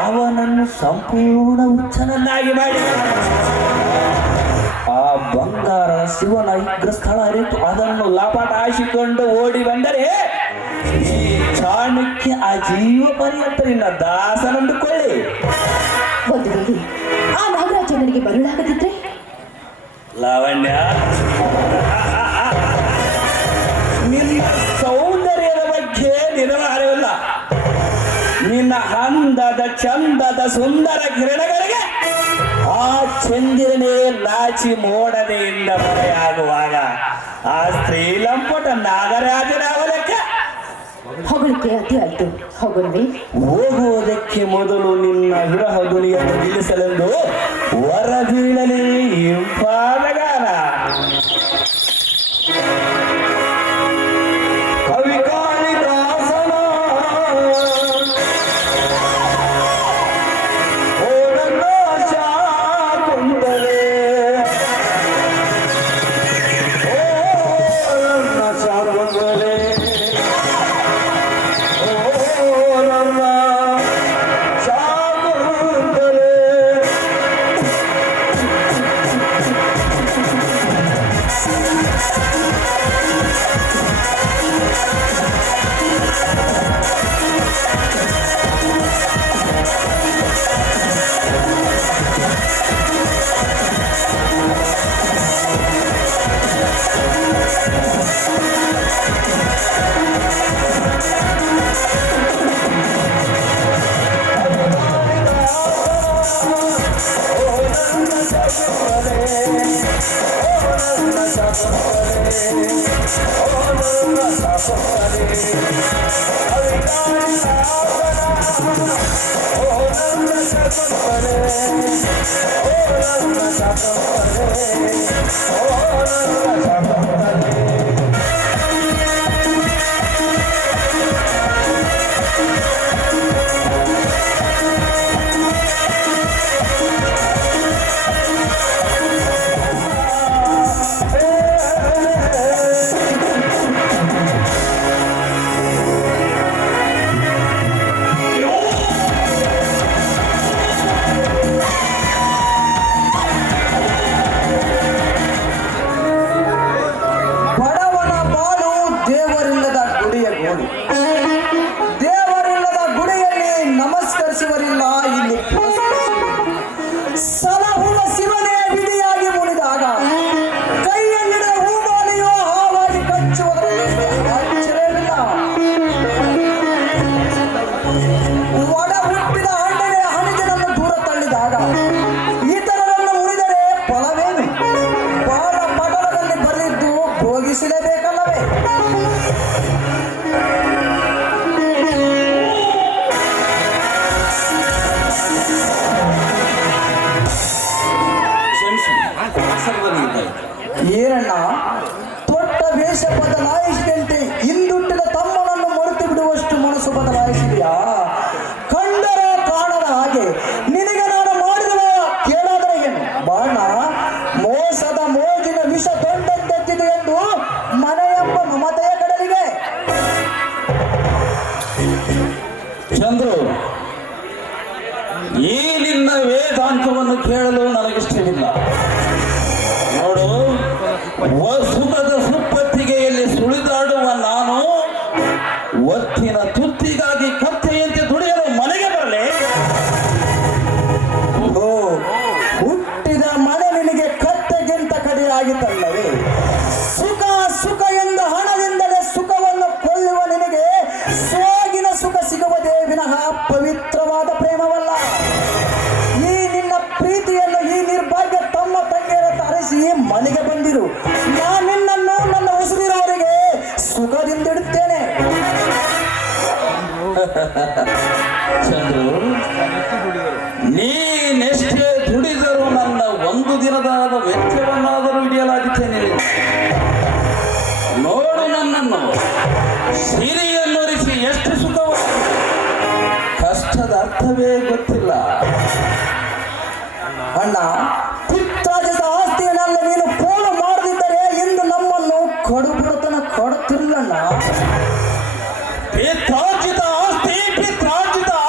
ಅವನನ್ನು ಸಂಪೂರ್ಣ ಹುಚ್ಚನನ್ನಾಗಿ ಮಾಡಿ ಆ ಬಂಗಾರ ಶಿವನ ಇಗ್ರ ಸ್ಥಳ ಅರಿತು ಅದನ್ನು ಲಪಾಟ ಹಾಸಿಕೊಂಡು ಓಡಿ ಬಂದರೆ ಈ ಚಾಣಕ್ಯ ಅಜೀವ ಪರ್ಯಂತ ನಿನ್ನ ದಾಸನಂದುಕೊಳ್ಳಿ. ಒಂದು ವೇಳೆ ಆ ನಾಗರಾಜ ನನಗೆ ಬರಲಾಗದಿದ್ರೆ? ಲಾವಣ್ಯ, ನಿನ್ನ ಸೌಂದರ್ಯದ ಬಗ್ಗೆ ನಿನಗೆ ಅರಿವಿಲ್ಲ. ನಿನ್ನ ಅಂದದ ಚಂದದ ಸುಂದರ ಕಿರಣಗಳಿಗೆ ಆ ಚಂದಿರನೇ ನಾಚಿ ಮೋಡದೆಯಿಂದ ಮರೆಯಾಗುವಾಗ ಆ ಸ್ತ್ರೀ ಲಂಪಟ ನಾಗರಾಜನ ಅವಲಕ್ಕ ಹೊಗಳಿಕೆ ಅತಿ ಆಯ್ತು. ಹೋಗೋಣವೇ? ಹೋಗುವುದಕ್ಕೆ ಮೊದಲು ನಿನ್ನ ವಿರಹ ಧ್ವನಿಯನ್ನು ನಿಲ್ಲಿಸಲೆಂದು ಹೊರಬೀಳಲಿ ಇಂಪಾದ ಗಾನ. ಕವಿ ಕಾಳಿದಾಸನ ಓ ನನ್ನ ಶಾಕುಂತಲೆ, ಓ ನನ್ನ ಶಾಕುಂತಲೆ, ಓ ನನ್ನ ಶಾಕುಂತಲೆ. ಏನಣ್ಣ ತೊಟ್ಟ ವೇಷ ಬದಲಾಯಿಸಿದಂತೆ ಹಿಂದುಟ್ಟಿದ ತಮ್ಮನನ್ನು ಮರೆತು ಬಿಡುವಷ್ಟು ಮನಸ್ಸು ಬದಲಾಯಿಸಿದೆಯಾ? ಕಂಡರ ಕಾಣದ ಹಾಗೆ ನಿನಗೆ ನಾನು ಮಾಡಿದ ಕೇಳಾದರೆ ಏನು ಬಾಣ ಮೋಸದ ಮೋಜಿನ ವಿಷ ದೊಡ್ಡದ್ದೆತ್ತಿದೆ ಎಂದು ಮನೆಯೆಂಬ ಮಮತೆಯ ಕಡಲಿಗೆ. ಚಂದ್ರು, ಈ ನಿನ್ನ ವೇದಾಂತವನ್ನು ಕೇಳಲು ನನಗಿಷ್ಟವಿಲ್ಲ. ನೋಡು, ಸುಖದ ಸುಪ್ಪತ್ತಿಗೆಯಲ್ಲಿ ಸುಳಿದಾಡುವ ನಾನು ಒತ್ತಿನ ತುತ್ತಿಗಾಗಿ ಕತ್ತೆಯಂತೆ ದುಡಿಯಲು ಮನೆಗೆ ಬರಲೇ? ಓ, ಹುಟ್ಟಿದ ಮನೆ ನಿನಗೆ ಕತ್ತೆಗಿಂತ ಕಡಿಯಾಗಿತ್ತಲ್ಲವೇ? ಸುಖ ಸುಖ ಎಂದು ಹಣದಿಂದಲೇ ಸುಖವನ್ನು ಕೊಳ್ಳುವ ನಿನಗೆ ಸೋಗಿನ ಸುಖ ಸಿಗುವುದೇ ವಿನಃ ಪವಿತ್ರವಾದ ಪ್ರೇಮವಲ್ಲ. ಈ ನಿನ್ನ ಪ್ರೀತಿಯನ್ನು ಈ ನಿರ್ಭಾಗ್ಯ ತಮ್ಮ ತಂಗಿಯರ ತರಿಸಿ ಮನೆಗೆ ಬಂದಿರು. ನಾನು ನಿನ್ನನ್ನು ನನ್ನ ಉಸಿರಿನವರಿಗೆ ಸುಖದಿಂದಿಡುತ್ತೇನೆ. ಚಂದ್ರು, ನೀನೆಷ್ಟೇ ದುಡಿದರೂ ನನ್ನ ಒಂದು ದಿನದಾದ ವೆಚ್ಚವನ್ನಾದರೂ ಹಿಡಿಯಲಾಗುತ್ತೇನೆ. ನೋಡು, ನನ್ನನ್ನು ಸಿರಿಯನ್ನೊರಿಸಿ ಎಷ್ಟು ಸುಖವ, ಕಷ್ಟದ ಅರ್ಥವೇ ಗೊತ್ತಿಲ್ಲ. ಅಣ್ಣ, ಪಿತ್ರಾರ್ಜಿತ ಆಸ್ತಿಯನ್ನೆಲ್ಲ ನೀನು ಪೋಲು ಮಾಡದಿದ್ದರೆ ಎಂದು ನಮ್ಮನ್ನು ಕಡು ಬಿಡುತನ ಕೊಡುತ್ತಿಲ್ಲಣ್ಣ. ಪಿತ್ರಾರ್ಜಿತ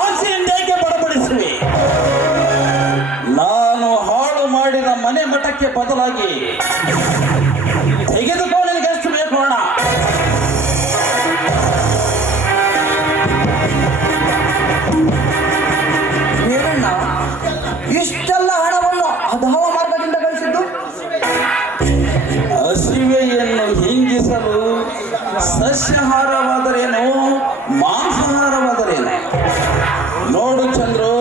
ಆಸ್ತಿ ಎಂದೇಕೆ ಬಡಬಡಿಸುವೆ? ನಾನು ಹಾಳು ಮಾಡಿದ ಮನೆ ಮಠಕ್ಕೆ ಬದಲಾಗಿ ತೆಗೆದುಕೊಂಡು ನಿನಗೆ ಎಷ್ಟು ಬೇಕು ಹಣ? ಏನಣ್ಣ ಇಷ್ಟೆಲ್ಲ ಹಣವನ್ನು ಅಧಮ ಮಾರ್ಗದಿಂದ ಗಳಿಸಿದ್ದು? ಹಸಿವೆಯನ್ನು ಹಿಂಗಿಸಲು ಸಸ್ಯಾಹಾರವಾದರೇನು ಮಾಂಸಾಹಾರವಾದರೇನು? ನೋಡು ಚಂದ್ರು,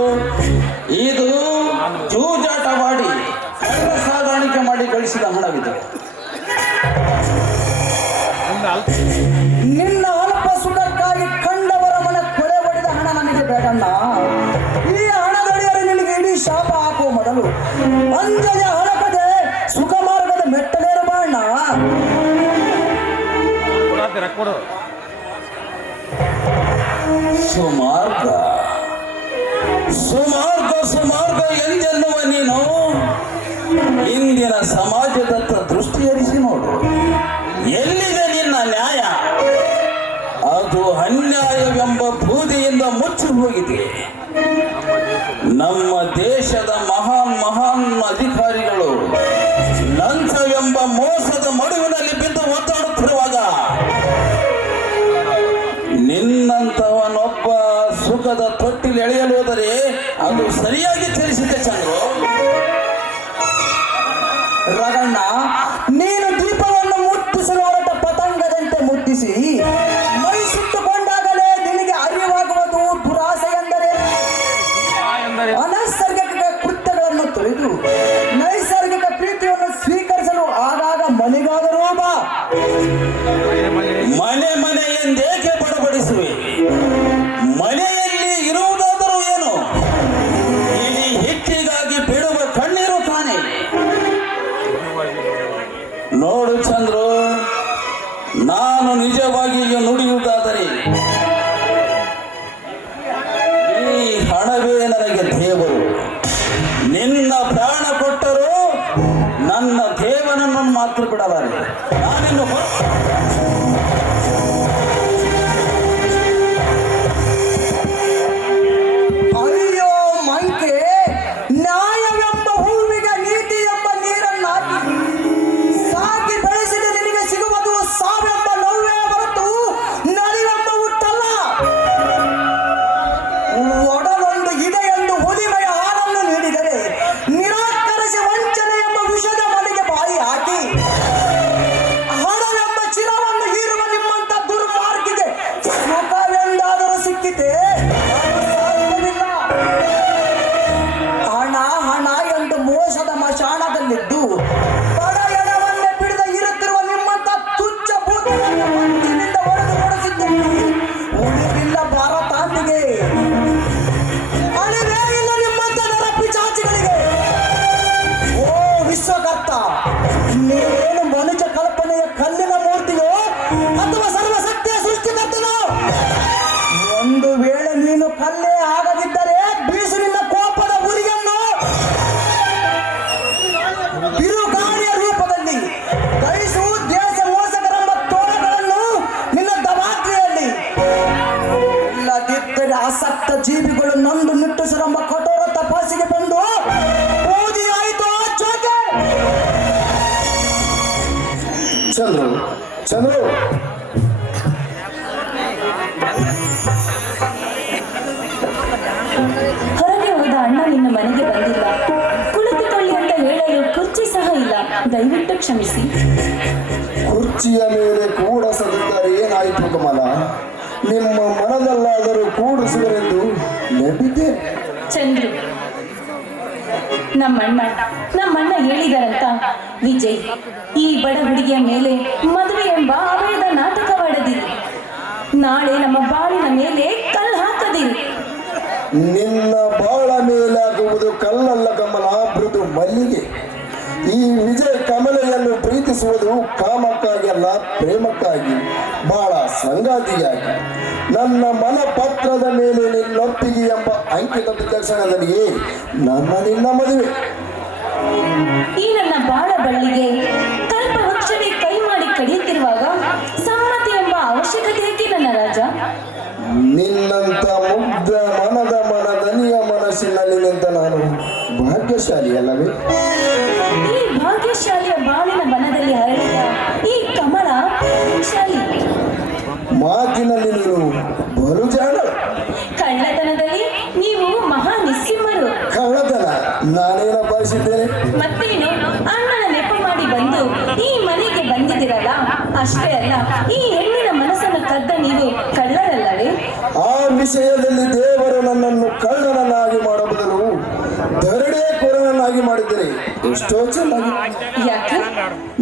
ಇದು ಜೂಜಾಟವಾಡಿ ಕಳ್ಳ ಸಾಗಾಣಿಕೆ ಮಾಡಿ ಗಳಿಸಿದ ಹಣವಿದೆ. ನಿನ್ನ ಅಲ್ಪ ಸುಖಕ್ಕಾಗಿ ಕಂಡವರ ಮನೆ ಕೊಲೆ ಹೊಡೆದ ಹಣ ನನಗೆ ಬೇಡಣ್ಣ. ಈ ಹಣದಡಿಯರು ನಿನಗೆ ಇಡೀ ಶಾಪ ಹಾಕುವ ಮೊದಲು ಅಂಜಯ ಹಣಪದೆ ಸುಖ ಮಾರ್ಗದ ಮೆಟ್ಟಲೇರು ಬಾಣ. ಸುಮಾರ್ಗ ಸುಮಾರ್ಗ ಸುಮಾರ್ಗ ಎಂದೆನ್ನುವ ನೀನು ಇಂದಿನ ಸಮಾಜದತ್ತ ದೃಷ್ಟಿ ಹರಿಸಿ ನೋಡು. ಎಲ್ಲಿದೆ ನಿನ್ನ ನ್ಯಾಯ? ಅದು ಅನ್ಯಾಯವೆಂಬ ಬೂದಿಯಿಂದ ಮುಚ್ಚಿ ಹೋಗಿದೆ. ನಮ್ಮ ದೇಶದ ಮಹಾನ್ ಅಧಿಕಾರಿಗಳು ಲಂಚವೆಂಬ ಮೋಸದ ಮಡುವಿನಲ್ಲಿ ಬಿದ್ದು ಒದ್ದಾಡುತ್ತಿರುವಾಗ ನಿನ್ನಂತವನೊಬ್ಬ ಸುಖದ ತೊಟ್ಟಿಲ್ ಎಳೆಯಲು ಹೋದರೆ ಅದು ಸರಿಯಾಗಿ ತಿಳಿಸಿದೆ ಚಂದ್ರು. ರಗಣ್ಣ, ನೀನು ದೀಪವನ್ನು ಮುಟ್ಟಿಸಲು ಹೊರಟ ಪತಂಗದಂತೆ ಮುಟ್ಟಿಸಿ ಮೈ ಸುಟ್ಟುಕೊಂಡಾಗಲೇ ನಿನಗೆ ಅರಿವಾಗುವುದು ದುರಾಸೆ ಎಂದರೆ ಅನೈಸರ್ಗಿಕ ಕೃತ್ಯಗಳನ್ನು ತೊರೆದು ನೈಸರ್ಗಿಕ ಪ್ರೀತಿಯನ್ನು ಸ್ವೀಕರಿಸಲು ಆಗಾಗ ಮನೆಗಾದರೂ ಬಾ. ಮನೆ ಎಂದೇಕೆ ಬಡಬಡಿಸುವೆ? ಮನೆಯಲ್ಲಿ ಇರುವುದಾದರೂ ಏನು? ಇಡೀ ಹಿಟ್ಟಿಗಾಗಿ ಬಿಡುವ ಕಣ್ಣೀರು ತಾನೆ. ನೋಡು ಚಂದ್ರು, ನಾನು ನಿಜವಾಗಿಯೂ ನುಡಿಯುವುದಾದರೆ ಈ ಹಣವೇ ನನಗೆ ದೇವರು. ನಿನ್ನ ಪ್ರಾಣ ಕೊಟ್ಟರೂ ನನ್ನ ದೇವನನ್ನು ಮಾತ್ರ ಬಿಡಲಾರೆ. ನಾನಿನ್ನು ಅಯ್ಯೋ ಮಂಕೆ, ನ್ಯಾಯವೆಂಬ ಹೂವಿಗೆ ನೀತಿ ಎಂಬ ನೀರನ್ನಾಕಿ ಸಾಕಿ ಬೆಳೆಸಿದ ನಿನಗೆ ಸಿಗುವುದು ಸಾವೆಂಬ ನೋವೇ ಹೊರತು ನಲಿವೆಂಬ ಹುಟ್ಟಲ್ಲ. ಒಡಲೊಂದು ಇದೆ ಎಂದು ಹುಲಿಮೆಯ ಹಾಲನ್ನು ನೀಡಿದರೆ ನಿರಾಕರಿಸಿ ವಂಚನೆ ಎಂಬ ವಿಷದ ಮನೆಗೆ ಬಾಯಿ ಹಾಕಿ ಹಣವೆಂಬ ಚಿರವನ್ನು ಚಂದ್ರು ಚಂದ್ರು ಹೊರಗೆ ಹೋದ ಅಣ್ಣ ನಿನ್ನ ಮನೆಗೆ ಬಂದಿಲ್ಲ. ಕುಳಿತುಕೊಳ್ಳಿ ಅಂತ ಹೇಳಲು ಕುರ್ಚಿ ಸಹ ಇಲ್ಲ. ದಯವಿಟ್ಟು ಕ್ಷಮಿಸಿ. ಕುರ್ಚಿಯ ಮೇಲೆ ಕೂಡಿಸದಿದ್ದರೆ ಏನಾಯಿತು ಕಮಲ? ನಿಮ್ಮ ಮನದಲ್ಲಾದರೂ ಕೂಡಿಸುವರೆಂದು ನಂಬಿದ್ದೆ. ಚಂದ್ರು, ನಮ್ಮಣ್ಣ ಹೇಳಿದಾರಂತ ವಿಜಯ್ ಈ ಬಡ ಹುಡುಗಿಯ ಮೇಲೆ ಮದುವೆ ಎಂಬ ಅಭಯದ ನಾಟಕವಾಡದಿರಿ. ನಾಳೆ ನಮ್ಮ ಬಾಳಿನ ಮೇಲೆ ಕಲ್ಲು ಹಾಕದಿರಿ. ನಿನ್ನ ಬಾಳ ಮೇಲಾಗುವುದು ಕಲ್ಲಲ್ಲ ಕಮಲ, ಮೃದು ಮಲ್ಲಿಗೆ. ಈ ವಿಜಯ್ ಕಮಲೆಯನ್ನು ಪ್ರೀತಿಸುವುದು ಕಾಮಕ್ಕಾಗಿ ಅಲ್ಲ, ಪ್ರೇಮಕ್ಕಾಗಿ, ಬಹಳ ಸಂಗಾತಿಯಾಗಿ. ನನ್ನ ಮನಪತ್ರದ ಮೇಲೆ ನಿನ್ನೊಪ್ಪಿಗೆ ಎಂಬ ಅಂಕಿತ ತಕ್ಷಣದಲ್ಲಿಯೇ ನಿನ್ನ ಮದುವೆ. ಈ ನನ್ನ ಬಾಳ ಬಳ್ಳಿಗೆ ಕಲ್ಪ ವೃಕ್ಷವೇ ಕೈ ಮಾಡಿ ಕಡಿಯುತ್ತಿರುವಾಗ ಸಮ್ಮತಿ ಎಂಬ ಅವಶ್ಯಕತೆ ಏಕೆ ನನ್ನ ರಾಜ? ನಿನ್ನಂತ ಮುಗ್ಧ ಮನದನಿಯ ಮನಸ್ಸಿನಲ್ಲಿ ನಿಂತ ನಾನು ಭಾಗ್ಯಶಾಲಿ ಅಲ್ಲವೇ? ಈ ಭಾಗ್ಯಶಾಲಿಯ ಬಾಳಿನ ಬನದಲ್ಲಿ ಹರಡಿದ ಈ ಕಮಲ ಶಾಲಿ. ಮಾತಿನಲ್ಲಿ ನೀನು ಬಲು ಜಾಣ. ಕಳ್ಳತನದಲ್ಲಿ ನೀವು ಮಹಾ ನಿಸ್ಸಿಮ್ಮರು. ಕಳ್ಳತನ ನಾನೇನ ಬಯಸಿದ್ದೇನೆ? ಮತ್ತೇನು, ಅಣ್ಣನ ನೆಪ ಮಾಡಿ ಬಂದು ಈ ಮನೆಗೆ ಬಂದಿದ್ದೀರಲ್ಲ, ಅಷ್ಟೇ ಅಲ್ಲ ಈ ಹೆಣ್ಣಿನ ಮನಸ್ಸನ್ನು ಕದ್ದ ನೀವು ಕಳ್ಳರಲ್ಲವೇ? ಆ ವಿಷಯದಲ್ಲಿ ದೇವರು ನನ್ನನ್ನು ಕಳ್ಳನನ್ನಾಗಿ ಮಾಡೋ ಬದಲು ದರಡೇ ಕೊರನನ್ನಾಗಿ ಮಾಡಿದರೆ ಎಷ್ಟೋ ಚೆನ್ನಾಗಿ. ಯಾಕೆ?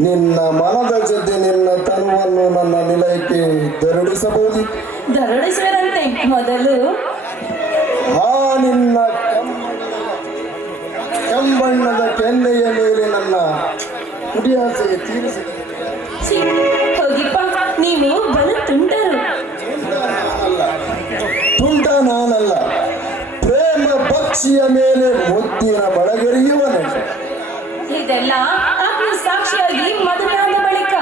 ನಿನ್ನ ಮನದ ಜೊತೆ ನಿನ್ನ ತನುವನ್ನು ನನ್ನ ನಿಲಯಕ್ಕೆ ದರಡಿಸಬಹುದು. ದರಡಿಸುವರಂತೆ ಮೊದಲು ಆ ನಿನ್ನ ಕಂಬಣ್ಣದ ಕೆನ್ನೆಯ ಮೇಲೆ ನನ್ನ ಕುಡಿಯಾಸೆಗೆ ತೀರಿಸಿದೆ. ಛೀ, ಹೋಗಿಪ್ಪ, ನೀವು ಬಲು ತುಂಟರು. ತುಂಟ ನಾನಲ್ಲ, ಪ್ರೇಮ ಪಕ್ಷಿಯ ಮೇಲೆ ಮುದ್ದಿನ ಬಡಗರಿಯುವನೆ. ಇದೆಲ್ಲ ಅಗ್ನಿ ಸಾಕ್ಷಿಯಾಗಿ ಮದುವೆಯಾದ ಬಳಿಕ.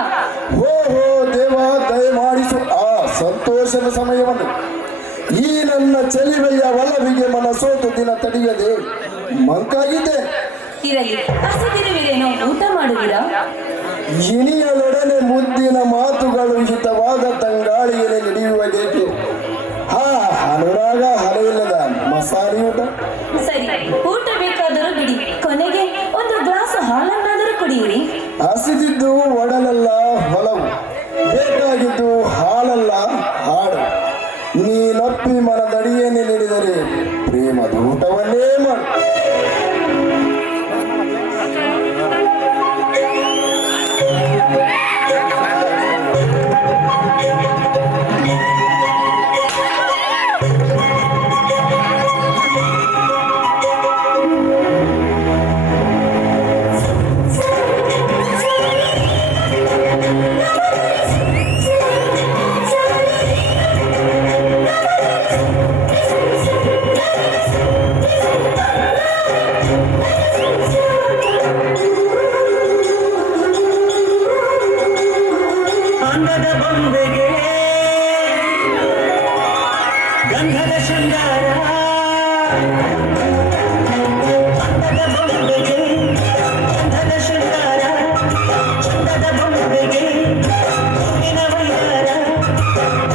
ಓಹೋ ದೇವ, ದಯಮಾಡಿಸು ಆ ಸಂತೋಷದ ಸಮಯವನ್ನು. ಈ ನನ್ನ ಚೆಲುವೆಯ ಒಲವಿಗೆ ಮನಸೋತು ದಿನ ತಡೆಯದೆ ಮಂಕಾಗಿದೆ. ಇರಲಿ, ಹಸಿದಿರುವಿರೇನೋ, ಊಟ ಮಾಡುವಿರಾ? ಇಣಿಯಲೊಡನೆ ಮುದ್ದಿನ ಮಾತುಗಳು ಹಿತವಾದ ತಂಗಾಳಿಯಲ್ಲಿ ನಡೆಯುವುದೇಕೆ? ಅನುರಾಗ ಹಲೆಯಿಲ್ಲದ ಮಸಾಲೆ ಊಟ. ಸರಿ, ಊಟ ಬೇಕಾದರೂ ಬಿಡಿ, ಕೊನೆಗೆ ಒಂದು ಗ್ಲಾಸ್ ಹಾಲನ್ನಾದರೂ ಕುಡಿಯಿರಿ. ಹಸಿದಿದ್ದು ಒಡಲಲ್ಲ ಹೊಲವು, ಬೇಕಾಗಿದ್ದು ಹಾಲಲ್ಲ ಹಾಡು. ನೀನಪ್ಪಿ ಮನದಡಿಯನ್ನೇ ನೀಡಿದರೆ ಪ್ರೇಮದ ಊಟವನ್ನೇ ಮಾಡು. ಅಂಗದ ಬೊಂಬೆಗೆ ಗಂಧದ ಶೃಂಗಾರ, ಅಂಗದ ಬೊಂಬೆಗೆ ಗಂಧದ ಶೃಂಗಾರ, ಚಂದದ ಬೊಂಬೆಗೆ ಹೂವಿನ ವೈಯಾರ,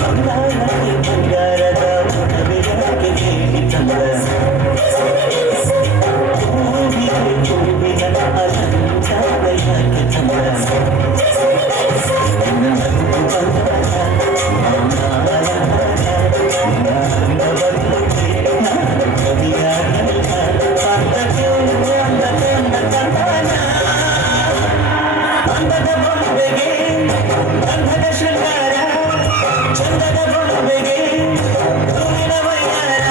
ಬಂಗಾರಕ್ಕೆ ಬಂಗಾರದ ಒಡವೆಯಾಕೆ ಹೇಳಿ ಚಂದ್ರ, ಹೂವಿನ ಅಲಂಕಾರ ಯಾಕೆ ಚಂದ್ರ. ಅಂದದ ಬೊಂಬೆಗೆ ಗಂಧದ ಶೃಂಗಾರ, ಚಂದದ ಬೊಂಬೆಗೆ ಹೂವಿನ ವೈಯಾರ.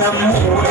ನಮ್ಮೂರ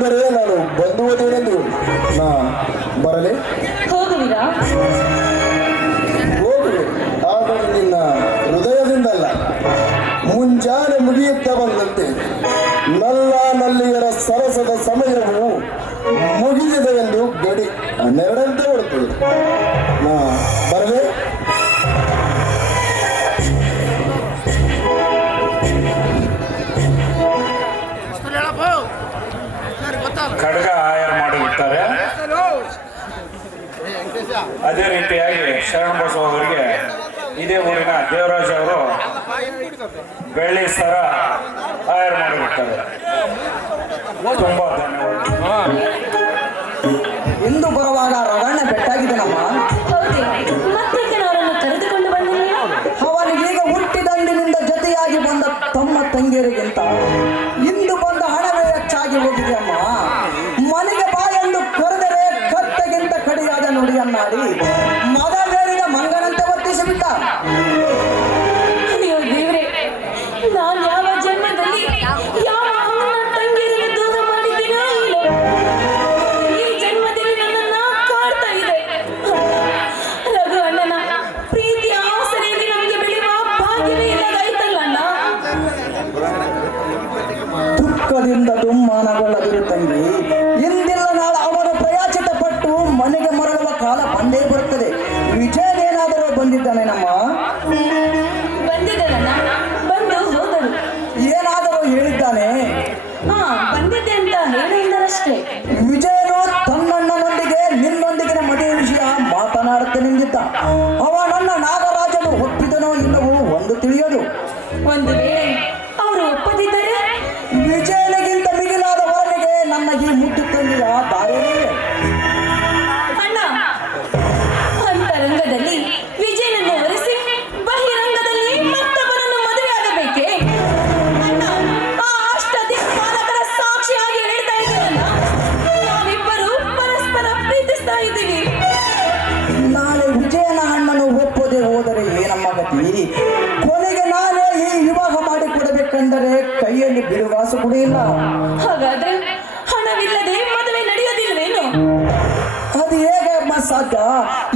ಬೇಕೆಂದರೆ ನಾನು ಬಂದುವುದೇನೆಂದು ನಾ ಬರಲೇ ಹೋಗುವಿರಾ? ಹೋಗುವೆ, ಆದರೆ ನಿನ್ನ ಹೃದಯದಿಂದಲ್ಲ. ಮುಂಜಾನೆ ಮುಗಿಯುತ್ತಾ ಬಂದಂತೆ ನಲ್ಲ ನಲ್ಲಿಯರ ಸರಸದ ಸಮಯವು ಮುಗಿದಿದೆ ಎಂದು ಗಡಿ 12 ಹೊರಡುತ್ತದೆ. ನಾ ಬರಲೇ ಖಡ್ಗ ಆಯರ್ ಮಾಡಿಬಿಡ್ತಾರೆ. ಅದೇ ರೀತಿಯಾಗಿ ಶರಣ ಬಸವ ಅವರಿಗೆ ಇದೇ ಊರಿನ ದೇವರಾಜ್ ಅವರು ಬೆಳ್ಳಿ ಸರ ಆಯರ್ ಮಾಡಿಬಿಡ್ತಾರೆ. ತುಂಬಾ ಧನ್ಯವಾದ. ಇಂದು ಬರುವಾಗ ರಗಣ್ಣ ಬೆಟ್ಟಾಗಿದ್ದನಮ್ಮ. ಹೌದೇ? ಮತ್ತೇಕೆ ಅವರನ್ನು ಕರೆದುಕೊಂಡು ಬಂದಿಲ್ಲ? ಅವನಿಗೀಗ ಹುಟ್ಟಿದಂದಿನಿಂದ ಜೊತೆಯಾಗಿ ಬಂದ ತಮ್ಮ ತಂಗಿಯರಿಗಿಂತ ಇಂದು ಬಂದ ಹಣವೇ ಹೆಚ್ಚಾಗಿ ಹೋಗಿದೆ ಅಮ್ಮ. ಮನೆಗೆ ಬಾ ಎಂದು ಕರೆದರೆ ಕತ್ತೆಗಿಂತ ಕಡಿಯಾದ ನುಡಿಯನ್ನಾಡಿ ಮದವೇರಿದ ಮಂಗನಂತೆ ವರ್ತಿಸಿಬಿಟ್ಟ. ಅಯ್ಯೋ ದೇವ್ರೆ, ನಾನು ಯಾವ ಜನ್ಮದಲ್ಲಿ ಯಾವ ಅಮ್ಮನ ತಂಗಿಯರನ್ನು ದೂರ ಮಾಡಿದ್ದೀನೋ ಏನೋ. ಈ ಜನ್ಮದಲ್ಲಿ ನನ್ನನ್ನ ಕಾಡ್ತಾ ಇದೆ. ರಘು ಅಣ್ಣನ ಪ್ರೀತಿಯ ಆಸರೆಯಲ್ಲಿ ನಮಗೆ ಬೆಳೆಯುವ ಭಾಗ್ಯವೇ ಇಲ್ಲದಾಯ್ತಲ್ಲ ಅಣ್ಣ. ದುಃಖದಿಂದ ದುಮ್ಮಾನಗೊಳ್ಳದಿರು ತಂಗಿ. ಇಂದಿಲ್ಲ ನಾಳೆ ಅವರ ಪ್ರಯಾಚಿತ ಪಟ್ಟು ಮನೆಗೆ ಮರಳುವ ಕಾಲ ಬಂದೇ ಬರುತ್ತದೆ. ವಿಜಯನೇನಾದರೂ ಬಂದಿದ್ದಾನೆ ನಮ್ಮ. ಬಂದಿದ್ದನಣ್ಣ, ಬಂದು ಹೋದರು. ಏನಾದರೂ ಹೇಳಿದ್ದಾನೆ? ಹಾ, ಬಂದಿದ್ದೆ ಅಂತ ಹೇಳಿದ್ದರಷ್ಟೇ. ವಿಜಯನು ತನ್ನಣ್ಣನೊಂದಿಗೆ ನಿನ್ನೊಂದಿಗಿನ ಮದುವೆ ವಿಷಯ ಮಾತನಾಡುತ್ತೆ ನಿಂದಿದ್ದ. ಅವ ನನ್ನ ನಾಗರಾಜನು ಒಪ್ಪಿದನೋ ಇಲ್ಲವೋ ಒಂದು ತಿಳಿಯೋದು. ಒಂದು ವೇಳೆ ಅವರು ಒಪ್ಪದಿದ್ದರೆ ವಿಜಯನಿಗಿಂತ ಮಿಗಿಲಾದ ವರನಿಗೆ ನನ್ನ ಈ ಮುಟ್ಟು ತಂದೆಯ ದಾರಿಯೇ. ಅಣ್ಣ, ಅಂತರಂಗದಲ್ಲಿ ವಿಜಯನನ್ನು ಒರೆಸಿ ಬಹಿರಂಗದಲ್ಲಿ ಮತ್ತೊಬ್ಬರನ್ನು ಮದುವೆಯಾಗಬೇಕೆ? ಅಣ್ಣ, ಆ ಅಷ್ಟದಿಕ್ಪಾಲಕರ ಸಾಕ್ಷಿಯಾಗಿ ಹೇಳ್ತಾ ಇದ್ದೀರಲ್ಲ, ನಾವಿಬ್ಬರು ಪರಸ್ಪರ ಪ್ರೀತಿಸ್ತಾ ಇದ್ದೀವಿ. ನಾಳೆ ವಿಜಯನ ಅಣ್ಣನು ಒಪ್ಪದೆ ಹೋದರೆ ಏನಮ್ಮ ಗತಿ? ಕೊನೆಗೆ ನಾನೇ ಈ ವಿವಾಹ ಮಾಡಿಕೊಡಬೇಕೆಂದರೆ ಕೈಯಲ್ಲಿ ಬಿಡುಗಾಸು ಕೂಡ ಇಲ್ಲ. ಹಾಗಾದ್ರೆ ಹಣವಿಲ್ಲದೆ ಮದುವೆ ನಡೆಯೋದಿಲ್ವೇನು? ಅದು ಹೇಗೆ ಅಮ್ಮ ಸಾಧ್ಯ?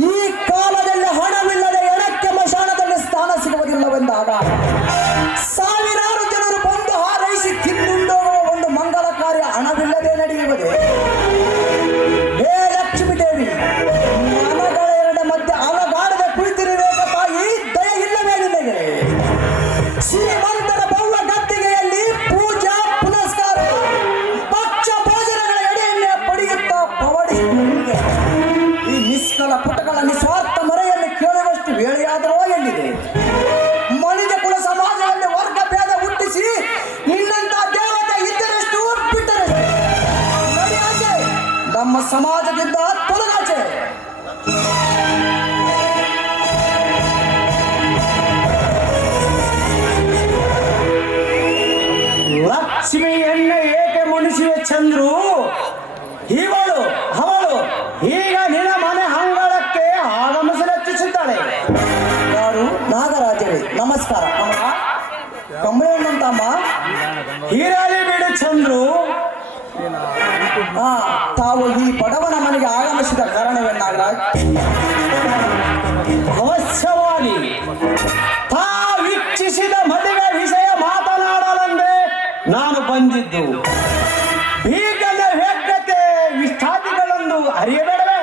ಈ ಕಾಲದಲ್ಲಿ ಹಣವಿಲ್ಲದೆ ಎಣಕ್ಕೆ ಮಶಾಣದಲ್ಲಿ ಸ್ಥಾನ ಸಿಗುವುದಿಲ್ಲವೆಂದಾಗ ಸಾವಿರಾರು ಜನರು ಬಂದು ಹಾರೈಸಿ ತಿನ್ನುಂಡೋಗುವ ಒಂದು ಮಂಗಲ ಕಾರ್ಯ ಹಣವಿಲ್ಲದೆ ನಡೆಯುವುದೇ? ಹೇ ಲಕ್ಷ್ಮೀ ದೇವಿ, ಮನಗಳ ಎರಡ ಮಧ್ಯೆ ಅಲಗಾಡದೆ ಕುಳಿತಿರಬೇಕ ತಾಯಿ, ದಯ ಇಲ್ಲವೇ ನಿನಗೆ? ಶ್ರೀಮಂತರ ಭವ್ಯ ಗದ್ದಿಗೆಯಲ್ಲಿ ಪೂಜಾ ಪುನಸ್ಕಾರ ಭಕ್ಷ್ಯ ಭೋಜನಗಳ ಎಡೆಯನ್ನೇ ಪಡೆಯುತ್ತಾ ಪವಡಿಸಿ ಈ ನಿಷ್ಕಲ ಪುಟಗಳ ನಿಸ್ವಾರ್ಥ ಮರೆಯಲ್ಲಿ ಕೇಳುವಷ್ಟು ವೇಳೆಯಾದರೂ ಎಲ್ಲಿದೆ? ಮನಿಜ ಕುಲ ಸಮಾಜದಲ್ಲಿ ವರ್ಗ ಭೇದ ಹುಟ್ಟಿಸಿ ನಿನ್ನಂತ ದೇವತೆ ಇದ್ದರೆಷ್ಟು ಬಿಟ್ಟರೆಷ್ಟು. ನಡೆಯಾಚೆ, ನಮ್ಮ ಸಮಾಜದಿಂದ ತೊಲಗಾಚೆ. ಲಕ್ಷ್ಮಿಯನ್ನ ಏಕೆ ಮುನಿಸಿವೆ ಚಂದ್ರು? ಇವಳು ಅವಳು ಈಗ ನಿನ್ನ ಮನೆ ಅಂಗಳಕ್ಕೆ ಆಗಮಿಸಲೆಚ್ಚಿಸಿದ್ದಾಳೆ. ಯಾರು? ನಾಗರಾಜರೇ, ನಮಸ್ಕಾರ. ಕಂಬಳಿಯಣ್ಣಂತಮ್ಮ. ಹೀರಲಿ ಬಿಡು ಚಂದ್ರು. ತಾವು ಈ ಬಡವನ ಮನೆಗೆ ಆಗಮಿಸಿದ ಕಾರಣವೇ ನಾಗರಾಜ್? ಅವಶ್ಯವಾಗಿ ತಾವಿಚ್ಛಿಸಿದ ಮದುವೆ ವಿಷಯ ಮಾತನಾಡಲೆಂದೇ ನಾನು ಬಂದಿದ್ದು. ಬೀಗನ ವ್ಯಗ್ರತೆ ಇಷ್ಟಾದಿಗಳನ್ನು ಅರಿಯಬೇಡವೇ?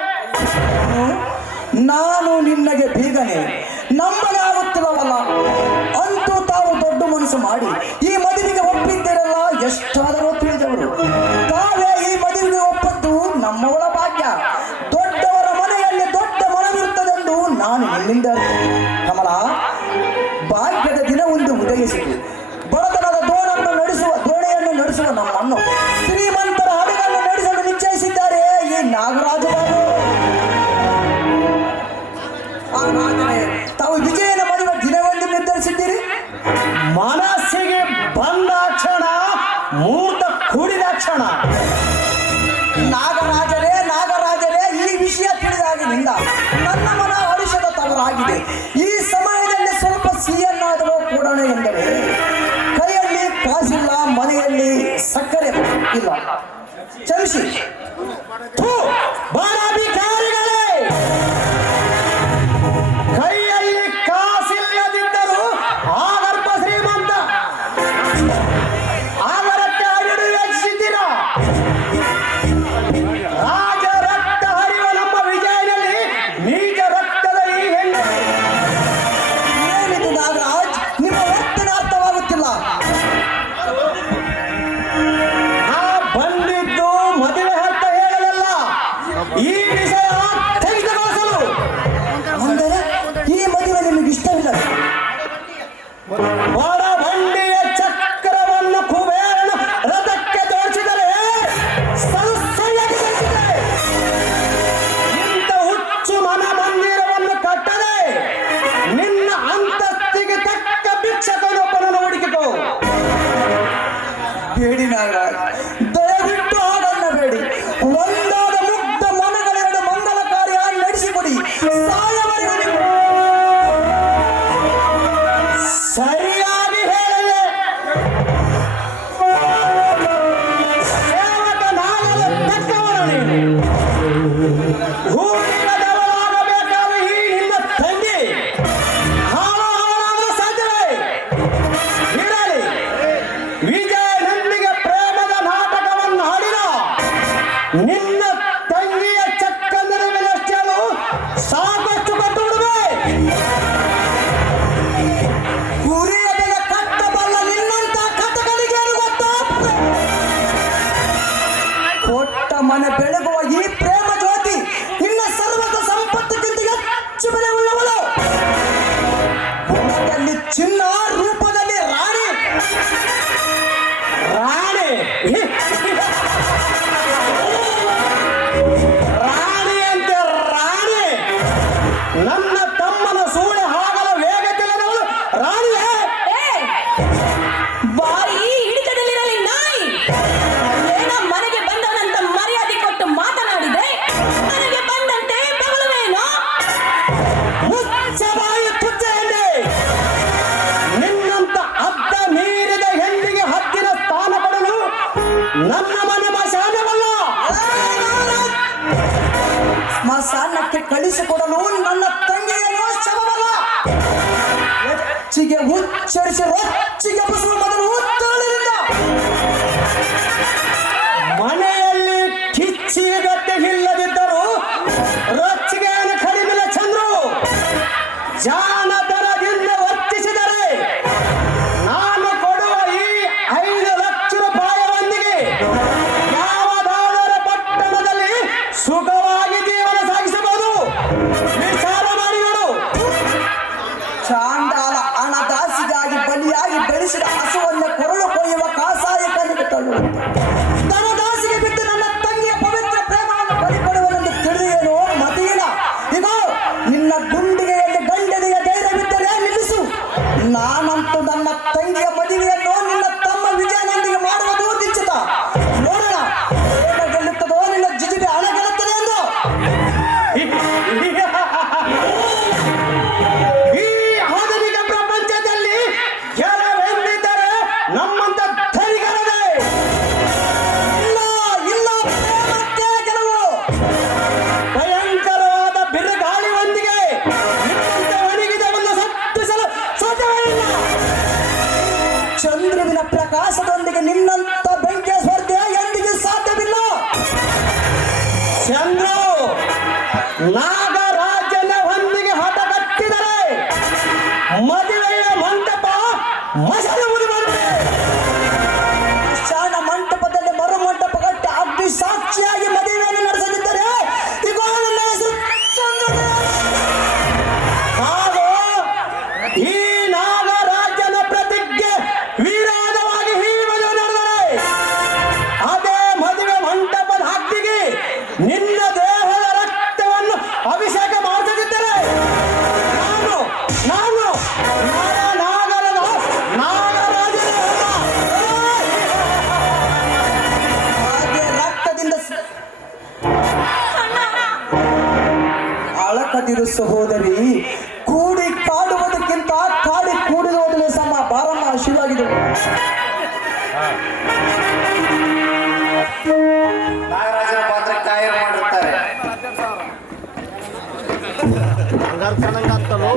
ನಾನು ನಿನ್ನಗೆ ಬೀಗನೆ ನಂಬಲೆ ಆಗುತ್ತಿಲ್ಲವಲ್ಲ. ಅಂತೂ ತಾವು ದೊಡ್ಡ ಮನಸ್ಸು ಮಾಡಿ ಈ ಮದುವೆಗೆ ಒಪ್ಪಿದ್ದಿರಲ್ಲ, ಎಷ್ಟಾದರೂ ತಿಳಿದವರು. ತಾವೇ ಈ ಮದುವೆಗೆ ಒಪ್ಪದ್ದು ನಮ್ಮವಳ ಭಾಗ್ಯ. ದೊಡ್ಡವರ ಮನೆಯಲ್ಲಿ ದೊಡ್ಡ ಮನವಿರುತ್ತದೆಂದು ನಾನು ನಿನ್ನಿಂದ ಕಮಲ. ಭಾಗ್ಯದ ದಿನ ಒಂದು ಉದಯಿಸಿತು. ಬಡತನದ ದೋಣೆಯನ್ನು ನಡೆಸುವ ನಮ್ಮನ್ನು ಶ್ರೀಮಂತರ ಹಡಗನ್ನು ನಡೆಸಲು ನಿಶ್ಚಯಿಸಿದ್ದಾರೆ ಈ ನಾಗರಾಜರು. ತಾವು ವಿಜಯನ ಮದುವೆ ದಿನವೆಂದು ನಿರ್ಧರಿಸಿದ್ದೀರಿ? ಮನಸ್ಸಿಗೆ ಬಂದ ಕ್ಷಣ, ಮೂರ್ತ ಕೂಡಿದ ಕ್ಷಣ. ನಾಗರಾಜರೇ, ಈ ವಿಷಯ ತಿಳಿದಾಗಿನಿಂದ ನನ್ನ ಮನ ಹರುಷದ ತವರಾಗಿದೆ. ಈ ಸಮಯದಲ್ಲಿ ಸ್ವಲ್ಪ ಸಿಹಿಯನ್ನಾದರೂ ಕೊಡೋಣ ಎಂದರೆ ಕೈಯಲ್ಲಿ ಕಾಸಿಲ್ಲ, ಮನೆಯಲ್ಲಿ ಸಕ್ಕರೆ ಇಲ್ಲ. ಕ್ಷಮಿಸಿ. ಥು, ಬಾರಾಧಿಕಾರಿಗಳೇ, ಕೈಯಲ್ಲಿ ಕಾಸಿಲ್ಲದಿದ್ದರೂ ಆಗರ್ಭ ಶ್ರೀಮಂತ ಆಗರಕ್ಕೆ ಹರಿದು ಯೋಚಿಸಿದ್ದೀರಾ? ರಾಜ ರಕ್ತ ಹರಿಯುವ ನಮ್ಮ ವಿಜಯನಲ್ಲಿ ನೀಚ ರಕ್ತದ ಈ ಹೆಣ್ಣು ಏನಿದು ನಾಗರಾಜ್, ನಿಮ್ಮ ವರ್ತನೆ ಅರ್ಥವಾಗುತ್ತಿಲ್ಲ. ಆ ಬಂದಿದ್ದು ಮದುವೆ ಅಂತ ಹೇಳಲಲ್ಲ, ಈ ವಿಷಯ ತೆಗೆದುಕೊಳ್ಳಲು. ಅಂದರೆ ಈ ಮದುವೆ ನಿಮಗೆ ಇಷ್ಟವಿಲ್ಲ? ಒಳಬಂಡಿಯ ಚಕ್ರವನ್ನು ಕುಬೇರನ ರಥಕ್ಕೆ ತೋರಿಸಿದರೆ ಸರಸ್ವತಿಯಾಗಿ ತೋರಿಸಿದರೆ ಇಂಥ ಹುಚ್ಚು ಮನ ಮಂದಿರವನ್ನು ಕಟ್ಟದೆ ನಿನ್ನ ಅಂತಸ್ತಿಗೆ ತಕ್ಕ ಭಿಕ್ಷಕನೊಬ್ಬನನ್ನು ಹುಡುಕಿಕೋ. ಬೇಡಿ ನಾಗರಾಜ್, ದಯವಿಟ್ಟು ಹಾಗನ್ನ ಬೇಡಿ. ಒಂದಾದ ಮುಗ್ಧ ಮನಗಳೆರಡು ಮಂಗಲ ಕಾರ್ಯ ನಡೆಸಿಕೊಡಿ. ಸಾಯವರೆಗೂ ನಿಮ್ಮ ಸರಿಯಾಗಿ ಹೇಳಿದೆ. ಸೇವಕನಾಗಲು ತಕ್ಕವನು ನೀನು. ಹೂವಿನದವಳಾಗಬೇಕಾದ ಈ ನಿನ್ನ ತಂಗಿ ಹಾಳಾಗಲು ಸಾಧ್ಯವೇ? ಇರಲಿ, ವಿಜಯನೊಂದಿಗೆ ಪ್ರೇಮದ ನಾಟಕವನ್ನು ಆಡಿದ ನಿನ್ನ ತಂಗಿಯ ಚಕ್ಕಂದರ ಮೇಲೆ ಅಷ್ಟೇಳು ಸಾಕಷ್ಟು ಕೊಟ್ಟು ಬಿಡುವೆ. ಗುರಿಯ ಬೆಲೆ ಕಟ್ಟಬಲ್ಲ ನಿನ್ನಂತ ಕಟ್ಟಗಳಿಗೆ ಗೊತ್ತಾಗ್ತದೆ. ಕೊಟ್ಟ ಮನೆ ಬೆಳಗುವ ಈ ಪ್ರೇಮ ಜ್ಯೋತಿ ನಿನ್ನ ಸರ್ವದ ಸಂಪತ್ತಿಗಿಂತ ಹೆಚ್ಚು ಬೆಲೆ ಉಳ್ಳವಳು. ಗುಣದಲ್ಲಿ ಚಿನ್ನ, ರೂಪದಲ್ಲಿ ರಾಣಿ. ರಾಣಿ ರಾಣಿ ಅಂತೆ ರಾಣಿ. ನನ್ನ ತಮ್ಮನ ಸೂಳೆ ಹಾಗಲು ವೇಗ ತಿಳಿದವಳು ರಾಣಿಯೇ? ಬಾಯಿ ಹಿಡಿತದಲ್ಲಿರಲಿ ನಾಯಿ. ಏನ ಮನೆಗೆ ಬಂದವನಂತ ಮರ್ಯಾದೆ ಕೊಟ್ಟು ಮಾತನಾಡಿದೆ, ನನಗೆ ಬಂದಂತೆ ತಗೊಳ್ಳುವೇನೋ. ಮುಚ್ಚ ಬಾಯಿ ಪುಚ್ಚ ಹೆಣ್ಣೆ. ನಿನ್ನಂತ ಅಡ್ಡ ಮೀರಿದ ಹೆಣ್ಣಿಗೆ ಹದ್ದಿನ ಸ್ಥಾನ ಪಡಲು ನನ್ನ ಮನೆ ಮಶಾನವಲ್ಲ. ಸ್ಮಶಾನಕ್ಕೆ ಕಳಿಸಿಕೊಡಲು ನನ್ನ ತಂಗಿಯನ್ನು ಶವವಲ್ಲ. ಹೆಚ್ಚಿಗೆ ಉಚ್ಚರಿಸಿ ರೊಚ್ಚಿಗೆ ಬಸುವ ಮೊದಲು ಉತ್ತಾಳದಿಂದ ಮನೆಯಲ್ಲಿ ಕಿಚ್ಚಿಗತ್ತೆ ಇಲ್ಲದಿದ್ದರೂ ರೊಚ್ಚಿಗೆಯನ್ನು ಕಡಿಮೆ ಚಂದ್ರು. ಜಾಣತನದಿಂದ ವರ್ತಿಸಿದರೆ ನಾನು ಕೊಡುವ ಈ 5 ಲಕ್ಷ ರೂಪಾಯಿಯೊಂದಿಗೆ ಯಾವುದಾದರೂ ಪಟ್ಟಣದಲ್ಲಿ ಸುಖವಾಗಿ ಜೀವನ ಸಾಗಿಸಬಹುದು. ವಿಚಾರ ಮಾಡಿ ನೋಡು. ಚಾಂಡಾಲ ಹಣದಾಸಿಗಾಗಿ ಬಲಿಯಾಗಿ ಬೆಳೆಸಿದ ಹಸುವನ್ನು ಕೊರಳು ಕೊಯ್ಯುವ ಕಾಸಾಯಕನಿಗೆ ತಳ್ಳುವಂತೆ ಧನದಾಸಿಗೆ ಬಿದ್ದು ನನ್ನ ತಂಗಿಯ ಪವಿತ್ರ ಪ್ರೇಮವನ್ನು ಬಲಿಕೊಡುವನೆಂದು ತಿಳಿದೇನೋ ಮತೀನ. ಇಗೋ ನಿನ್ನ ಗುಂಡಿಗೆಯಲ್ಲಿ ಗಂಡನಿಯ ಧೈರ್ಯವಿದ್ದರೆ ನಿಲ್ಲಿಸು. ನಾನಂತೂ ನನ್ನ ತಂಗಿಯ ಮದುವೆಯನ್ನು ನಿನ್ನ ತಮ್ಮ ವಿಜಯನೊಂದಿಗೆ ಮಾಡುವುದು ನಿಶ್ಚಿತ. ನೋಡೋಣ ಏನು ಗೆಲ್ಲುತ್ತದೋ, ನಿನ್ನ ಜಿಜಿಬಿ ಹಣ ಗೆಲ್ಲುತ್ತದೆ ಎಂದು. ಈ ಆಧುನಿಕ ಪ್ರಪಂಚದಲ್ಲಿ ಕೆಲವೆಂದಿದ್ದರೆ ನಮ್ಮಂತ ಧೈರ್ಯಗಳೇ ಇಲ್ಲ ಇಲ್ಲ, ಪ್ರೇಮಕ್ಕೆ ಗೆಲುವು. ಭಯಂಕರವಾದ ಬಿರುಗಾಳಿಯೊಂದಿಗೆ ನಿಮ್ಮಂತೆ ಒಣಗಿದವನ್ನು ಸತ್ತಿಸಲು ಸಾಧ್ಯವಿಲ್ಲ. ಚಂದ್ರುವಿನ ಪ್ರಕಾಶದೊಂದಿಗೆ ನಿನ್ನಂತ ಬೆಂಕಿಯ ಸ್ಪರ್ಧೆ ಎಂದಿಗೂ ಸಾಧ್ಯವಿಲ್ಲ. ಚಂದ್ರು ನಾಗರಾಜನ ಹೊಂದಿಗೆ ಹಠ ಕಟ್ಟಿದರೆ ಮದುವೆಯ ಮಂಟಪ ಮಸಳುವುದು ಬಂದೆ. ಶಾಣ ಮಂಟಪದಲ್ಲಿ ಮರು ಮಂಟಪ ಕಟ್ಟಿ ಅಗ್ನಿ ಸಾಕ್ಷಿಯಾಗಿ ಮದುವೆಯನ್ನು ನಡೆಸದಿದ್ದರೆ ಇಗೋ ನನ್ನ ಹೆಸರು ಚಂದ್ರನೇ. ಹಾಗೂ ಈ ನಾಗರಾಜನ ಪ್ರತಿಜ್ಞೆ ವಿರೋಧವಾಗಿ ಈ ಮದುವೆ ನಡೆದರೆ ಅದೇ ಮದುವೆ ಮಂಟಪದ ಹಕ್ಕಿಗೆ ನಿನ್ನ ದೇಹದ ರಕ್ತವನ್ನು ಅಭಿಷೇಕ ಮಾಡಿಸದಿದ್ದರೆ ನಾನು ನಾನು ನಾಗರದ ನಾಗರಾಜನ ಹಾಗೆ ರಕ್ತದಿಂದ ಅಳಕದಿರು ಸಹೋದರಿ. ಕೂಡಿ ಕಾಡುವುದಕ್ಕಿಂತ ಕಾಡಿ ಕೂಡಿರುವುದನೇ ಸಮ. ಬಾರಮ್ಮ, ಶಿವಾಗಿದೆ. ಕರ್ಕೊಂಡಂಗತ್ತಲು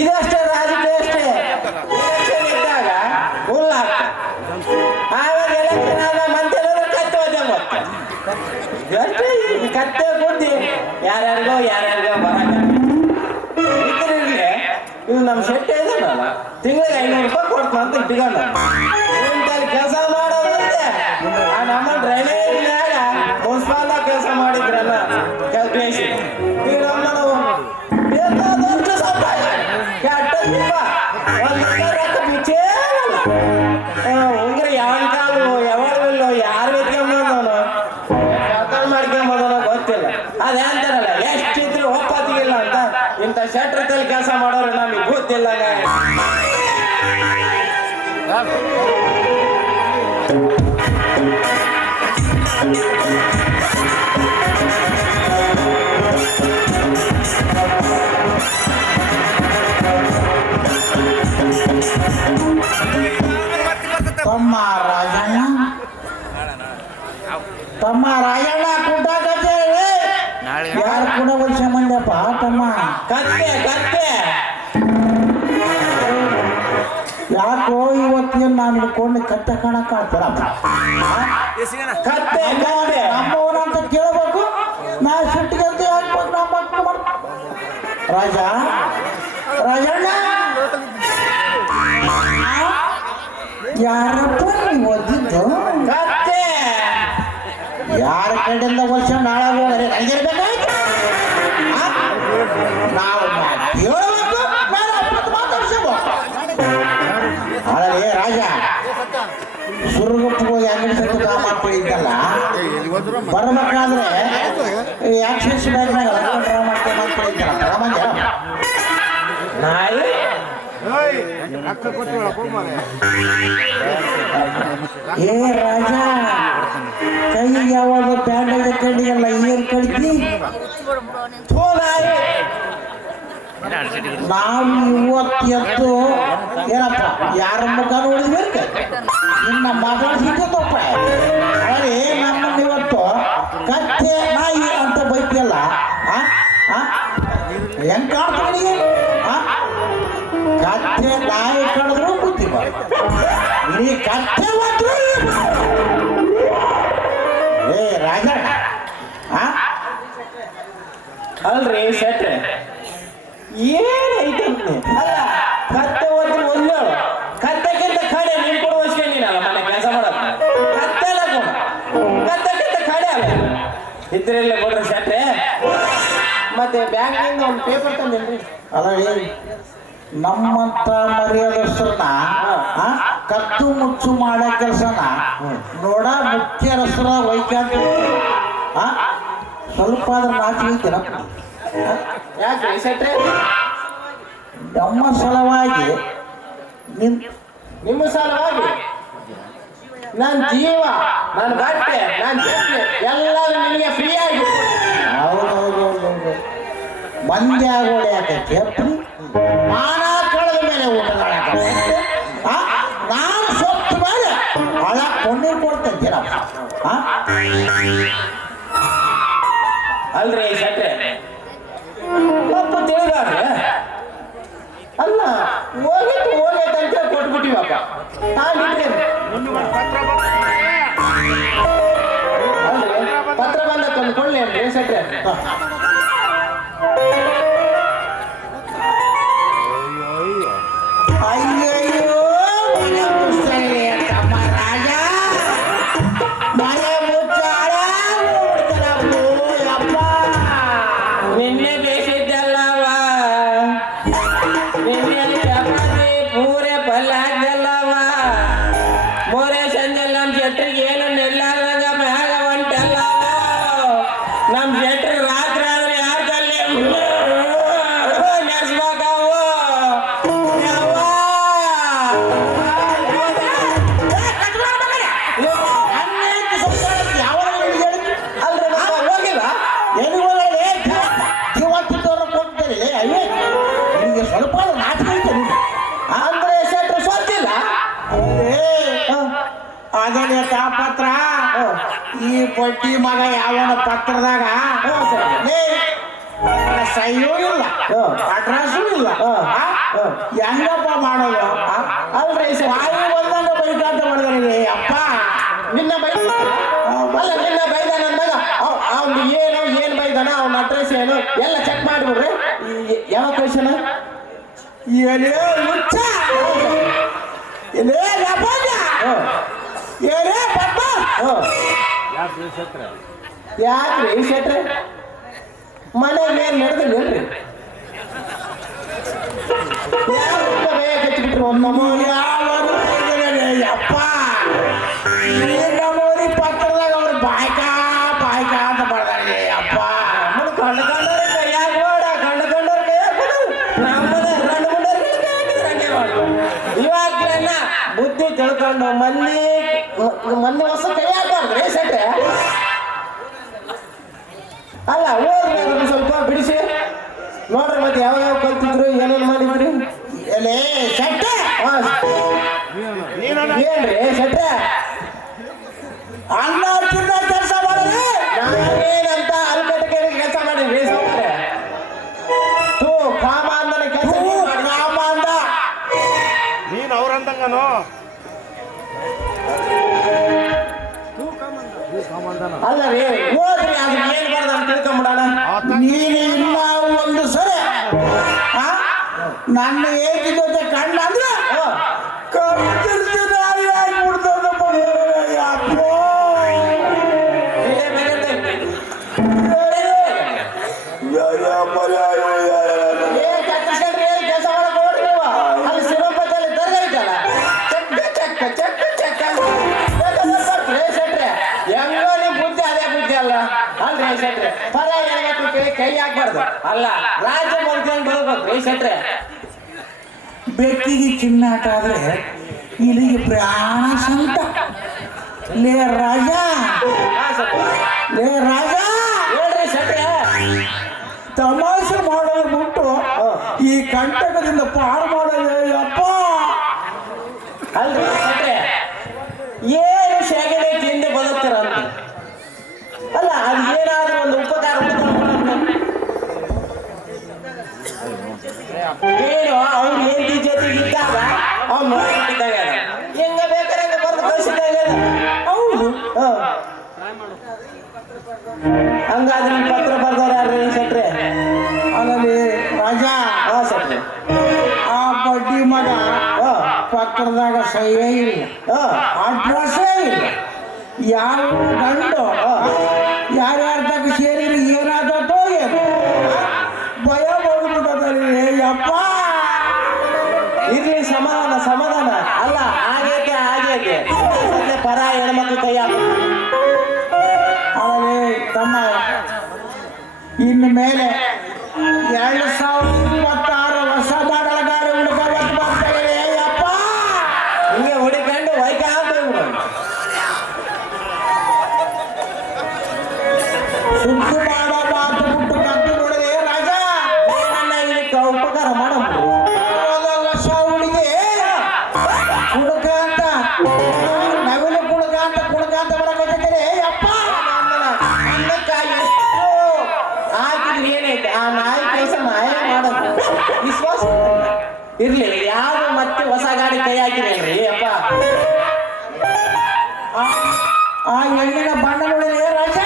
ಇದಷ್ಟೇ ರಾಜಕೀಯ ಅಷ್ಟೇ. ಎಲೆಕ್ಷನ್ ಇದ್ದಾಗ ಹುಲ್ಲು ಹಾಕ್ತ, ಆವಾಗ ಎಲೆಕ್ಷನ್ ಆದ ಮಂತ್ರಿ ಕತ್ತೆ ಹೋದೆ ಅಷ್ಟೇ. ಈ ಕತ್ತೆ ಬುದ್ಧಿ ಯಾರ್ಯಾರಿಗೋ ಬರಾಕ ಇದ್ರಿರ್ಲಿ. ಇವ್ ನಮ್ಮ ಶೆಟ್ಟಿ ಇದಾನಲ್ಲ, ತಿಂಗಳಿಗೆ 500 ರೂಪಾಯಿ ಕೊಡ್ತಾನ ಅಂತ ಇಟ್ಕೊಂಡ ಕೆಲಸ ಮಾಡೋದಂತೆ. ಆ ನಮ್ಮ ಡ್ರೈನೇಜ್ನಾಗ ಮುನ್ಸಿಪಾಲ್ದಾಗ ಕೆಲಸ ಮಾಡಿದ್ರಲ್ಲ ಬೇಸಿ ಈಗ ನಮ್ಮ ಬೇಕಾದಷ್ಟು ಸಂಪಾದ ಕೆಟ್ಟ ಉಂಗ್ರೆ ಯಾವ ಕಾಲು ಯಾವಾಗಲೂ ಯಾರು ಎತ್ಕೊಂಬಂದವನು ಮಾಡ್ಕೊಂಬಂದವನು ಗೊತ್ತಿಲ್ಲ. ಅದೇ ಅಂತಾರಲ್ಲ, ಎಷ್ಟಿದ್ರು ಒಪ್ಪತ್ತಿಗಿಲ್ಲ ಅಂತ. ಇಂಥ ಶೆಟ್ರದಲ್ಲಿ ಕೆಲಸ ಮಾಡೋರು ನಮಗೆ ಗೊತ್ತಿಲ್ಲ. ತಮ್ಮ ರಾಜಣ್ಣ ಕೂಟ ಯಾರು ಕೂಡ ವರ್ಷ ಮಂದಪ್ಪ ತಮ್ಮ ಕತ್ತೆ ಯಾಕೋ ಇವತ್ತೇನು ನಾನು ಹಿಡ್ಕೊಂಡು ಕತ್ತೆ ಕಾಣಕ್ಕಾಗ್ತಾರಪ್ಪ. ಕತ್ತೆ ನಮ್ಮವನಂತ ಕೇಳಬೇಕು, ನಾ ಸಿಟ್ಟಿಗಂತ ಹಾಕ್ಬೇಕು. ನಮ್ಮ ಮಕ್ಕಳು ರಾಜಣ್ಣ ಯಾರಪ್ಪ ನೀವು ಓದಿದ್ದು? ಕತ್ತೆ ಯಾರ ಕಡೆಯಿಂದ ವರ್ಷ ನಾಳೆ ಹೋದರೆ ನನಗಿರ್ಬೇಕಾಯ್ತು. ನಾವು ಕೇಳಬೇಕು, ಮಾತಾಡ್ಸಬೇಕು. ಅದೇ ರಾಜ ಸುರುಗುಪ್ಪ ಹೋಗಿ ಅಂಗಡಿ ಸತ್ತು ಮಾಡ್ಕೊಂಡಿದ್ದಲ್ಲ, ಬರ್ಬೇಕಾದ್ರೆ ಆಕ್ಸಿಸ್ ಬ್ಯಾಂಕ್ನಾಗ ಡ್ರಾ ಮಾಡ್ಕೊಂಡಿದ್ದಲ್ಲ ನಾಯಿ ಏ ರಾಜ, ಕೈಗೆ ಯಾವಾಗ ಬ್ಯಾಂಡೇಜ್ ಕಡಿಯಲ್ಲ, ಏನ್ ಕಡಿತಿ? ನಾವು ಇವತ್ತು ಏನಪ್ಪ ಯಾರ ಮುಖ ನೋಡಿದ್ಬೇಕು, ನಿನ್ನ ಮಗಳ ಸಿಕ್ಕತ್ತಪ್ಪ. ಅದೇ ನಮ್ಮನ್ನ ಇವತ್ತು ಕತ್ತೆ ನಾಯಿ ಅಂತ ಬೈತಿಯಲ್ಲ, ಹೆಂಗ್ ಕಾಡ್ತಾನೆ? ಕತ್ತೆ ನಾಯಿ ಕಡಿದ್ರು ಬುದ್ಧಿ ನೀ ಕತ್ತೆ ಹೋದ್ರು. ಏ ರಾಜ, ಅಲ್ರಿ ಶೆಟ್ರೆ ಏನೈತೆ ಅಲ್ಲ, ಕತ್ತೆ ಹೋದ್ರೆ ಒಳ್ಳೆಯಳು. ಕತ್ತೆಗಿಂತ ಕಡೆ ನಿಮ್ ಕೂಡ ವಹಿಸ್ಕೊಂಡಿನಲ್ಲ ಮನೆ ಕೆಲಸ ಮಾಡಕ್. ಕತ್ತೆಲ್ಲ ಕೂಡ ಕತ್ತೆಗಿಂತ ಕಡೆ ಅಲ್ಲ ಇದ್ರಲ್ಲೇ ಕೊಡ್ರಿ ಶೆಟ್ರೆ. ಮತ್ತೆ ಬ್ಯಾಂಕಿಂದ ಒಂದು ಪೇಪರ್ ತಂದೇನ್ರಿ. ಅಲ್ಲ ನಮ್ಮಂತ ಮರ್ಯಾದಸ್ಥರನ್ನ ಕತ್ತು ಮುಚ್ಚು ಮಾಡೋ ಕೆಲಸನ ನೋಡ ಮುಖ್ಯಸ್ಥರ ವೈಕಾಂತ ಸ್ವಲ್ಪ ಆದ್ರೆ ನಾಚಿನ ಯಾಕೆ ಶೆಟ್ರೆ? ನಮ್ಮ ಸಲುವಾಗಿ ನಿಮ್ಮ ಸಲುವಾಗಿ ನನ್ನ ಜೀವ, ನನ್ನ ಬಟ್ಟೆ, ನನ್ನ ಚಪ್ಪಲಿ ಎಲ್ಲರೂ ನಿಮಗೆ ಫ್ರೀ ಆಗಿ. ಹೌದೌದೌದೌದು, ಮಂದಿ ಆಗೋಡೆ ಯಾಕೆ ಮಾನ ಕಳೆದ ಮೇಲೆ ಊಟ ನಾನು ಸೊತ್ತು ಮೇಲೆ ಹಳ ಕೊಂಡೀರು ಕೊಡ್ತೇನೆ. ಅಲ್ರಿ ಶೆಟ್ರೆ, ತಪ್ಪು ತಿಳಿಬಾರ್ದು. ಅಲ್ಲ ಹೋಗೈತೆ ಅಂತ ಕೊಟ್ಬಿಟ್ಟಿವಪ್ಪ. ಪತ್ರ ಬಂದ ತಂದು ಕೊಳ್ಳಿ ಅಲ್ರಿ ಶೆಟ್ರೆ. ಪತ್ರ ಈ ಪಟ್ಟಿ ಮಗ ಯಾವನ ಪತ್ರದಾಗ ಸೈಯೂ ಇಲ್ಲ ಅಡ್ರೆಸ್ಸೂ ಇಲ್ಲ ಹೆಂಗಪ್ಪ ಮಾಡೋದು ಅಲ್ರಿ ಬಾಯಿ ಬಂದಂಗ ಬೈಕಾಟ ಮಾಡಿದಾರೆ ಅಪ್ಪ ನಿನ್ನ ಅಲ್ಲ ನಿನ್ನ ಬೈದ ನನ್ನ ಮಗ ಅವ್ನು ಏನ್ ಬೈದಾನ ಅವ್ನ ಅಡ್ರೆಸ್ ಏನು ಎಲ್ಲ ಚೆಕ್ ಮಾಡಿಬಿಡ್ರಿ ಯಾವ ಕ್ವಶನ್ ಏನೇ ಮುಚ್ಚ ಏನೇ ವ್ಯಾಪಾರ ಏನೇ ಪಪ್ಪ ಯಾಕ್ರಿ ಶೆಟ್ರೆ ಮನೆಗೆ ಏನ್ ನಡೆದ್ರಿ ಅಪ್ಪ ನಮ್ಮೂರಿ ಪತ್ರದಾಗ ಅವ್ರು ಬಾಯ್ಕಾ ಅಂತ ಬರ್ದಾರೆ ಅಪ್ಪ ಕಂಡ್ಕೊಂಡ್ರ ಕೈಯಾಗ ಬೇಡ ಕಂಡ್ಕೊಂಡ್ರ ಕೈಯಾಗ ನಮ್ಮನೆ ಇವಾಗ್ಲೇನ ಬುದ್ಧಿ ತಿಳ್ಕೊಂಡು ಮಂದಿ ಹೊಸ ಕೈ ಹಾಕ್ಬಾರ್ದ್ರಿ ಸೆಟ್ರೆ ಅಲ್ಲ ಓದ್ಬೇಕು ಸ್ವಲ್ಪ ಬಿಡಿಸಿ ನೋಡ್ರಿ ಮತ್ತೆ ಯಾವ ಕಲ್ತಿದ್ರು ಏನೇನು ಮಾಡಿದ್ರಿ ಎಲೆ ಸೆಟ್ಟೆ ಏನ್ರಿ ಸೆಟ್ಟೆ ಅನ್ನ ತಿನ್ನ ಕೆಲಸ ಮಾಡಿದ್ರಿ ನಾನೇನಂತ ಅಲ್ಕಟ್ಟಕ್ಕೆ ಕೆಲಸ ಮಾಡಿದ್ರಿ ಸೌಕರ್ಯ ತೂ ಕಾಮ ಅಂದನ ಕೆಲಸ ಕಾಮ ಅಂದ ನೀನ್ ಅವ್ರಂದಂಗನು ಅಲ್ಲ ರೀ ಹೋದ್ರಿ ಅದು ಏನ್ ಬರ್ದ ಅಂತ ತಿಳ್ಕೊಂಬಿಡೋಣ ನೀನು ಇನ್ನ ಒಂದು ಸರಿ ನನ್ನ ಏಜ್ ಜೊತೆ ಕಣ್ಣ ಅಂದ್ರೆ ಕೆಲಸ ಮಾಡಕ್ ಹೋಗ್ರಿ ಅಲ್ಲಿ ಸಿರೋಪತಿಯಲ್ಲಿ ದರ್ಗ ಐತಲ್ಲ ಹೆಂಗೋ ನಿಮ್ ಬುದ್ಧಿ ಅದೇ ಬುದ್ಧಿ ಅಲ್ಲ ಅಲ್ರಿ ಶೆಟ್ರೆ ಪರ ಹೇಳ್ಬೇಕು ಕೈ ಹಾಕ್ಬಾರ್ದು ಅಲ್ಲ ರಾಜ್ಯ ಮಾಡ್ಕೊಂಡು ಬರ್ಬೇಕು ಶೆಟ್ರೆ ಬೆಕ್ಕಿಗೆ ಚಿನ್ನಾಟ ಆದ್ರೆ ಇಲ್ಲಿಗೆ ಪ್ರಾಣ ಸಂತ ಲೇ ರಾಜ ಹೇಳ್ರಿ ಶೆಟ್ರೆ ತಮಾಷೆ ಮಾಡೋರು ಬಿಟ್ಟು ಈ ಕಂಟಕದಿಂದ ಪಾರು ಮಾಡೋದು ಅಪ್ಪ ಅಲ್ರಿ ಶೆಟ್ರೆ ಏನು ಶೇಗಡೆ ತಿಂದು ಬದುಕ್ತಾರ ಅಂತ ಅಲ್ಲ ಅದು ಏನಾದ್ರೂ ಒಂದು ಉಪಕಾರ ಏನು ಅವ್ನು ಏನ್ ಜೊತೆಗೆ ಇದ್ದಾಗ ಅವ್ನು ನೋಡಿದ್ದಾಗ ಹೆಂಗ ಬೇಕಾದ್ರೆ ಹಂಗ ಬರ್ದು ಕಳಿಸಿದಾಗ ಹೌದು ಹಂಗಾದ್ರೆ ಪತ್ರ ಬರ್ದವ್ರು ಯಾರು ಶೆಟ್ರೆ ಅಲ್ಲಲ್ಲಿ ರಾಜ ಶೆಟ್ರೆ ಆ ಬಡ್ಡಿ ಮಗ ಪತ್ರದಾಗ ಸಹಿಯೇ ಇಲ್ಲ ಅಡ್ರೆಸ್ಸೇ ಇಲ್ಲ ಯಾವ ಗಂಡು ಯಾರ್ಯಾರ ತಕ್ಕ ಸೇರಿದ್ರೆ ಏನಾದೋ ಏನು ಭಯ ಬಂದ್ಬಿಟ್ಟದಲ್ಲಿ ಅಪ್ಪ ಇರ್ಲಿ ಸಮಾಧಾನ ಅಲ್ಲ ಆಗೈತೆ ಪರ ಹೆಣ್ಮಕ್ಳು ಕೈ ಅವರೇ ತಮ್ಮ ಇನ್ನು ಮೇಲೆ 2026 ಹೊಸ ಮಾಡಲ ಗಾಡಿ ಹುಡುಕವತ್ತು ಬರ್ತಾರೆ ಅಪ್ಪ ಹಿಂಗೆ ಹುಡುಕೊಂಡು ವೈಕ ಸುದ್ದು ಮಾಡೋ ಮಾತು ಬಿಟ್ಟು ಕದ್ದು ನೋಡಿದೆ ರಾಜ ಏನನ್ನ ಇದಕ್ಕೆ ಉಪಕಾರ ಮಾಡಬಹುದು ಹೊಸ ಹುಡುಗಿ ಕುಡುಕ ಅಂತ ನವಿಲು ಕುಡುಕ ಅಂತ ಬರಬೇಕಿದ್ರೆ ಅಪ್ಪ ಅನ್ನಕ್ಕಾಗಿ ಎಷ್ಟು ಹಾಕಿದ್ರೆ ಏನೈತೆ ಆ ನಾಯಿ ಕೆಲಸ ನಾಯ ಮಾಡೋದು ವಿಶ್ವಾಸ ಇರ್ಲಿ ಯಾರು ಮತ್ತೆ ಹೊಸ ಗಾಡಿ ಕೈ ಹಾಕಿರೇನ್ರಿ ಅಪ್ಪ ಆ ಹೆಣ್ಣಿನ ಬಣ್ಣ ನೋಡಿದ್ರೆ ರಾಜ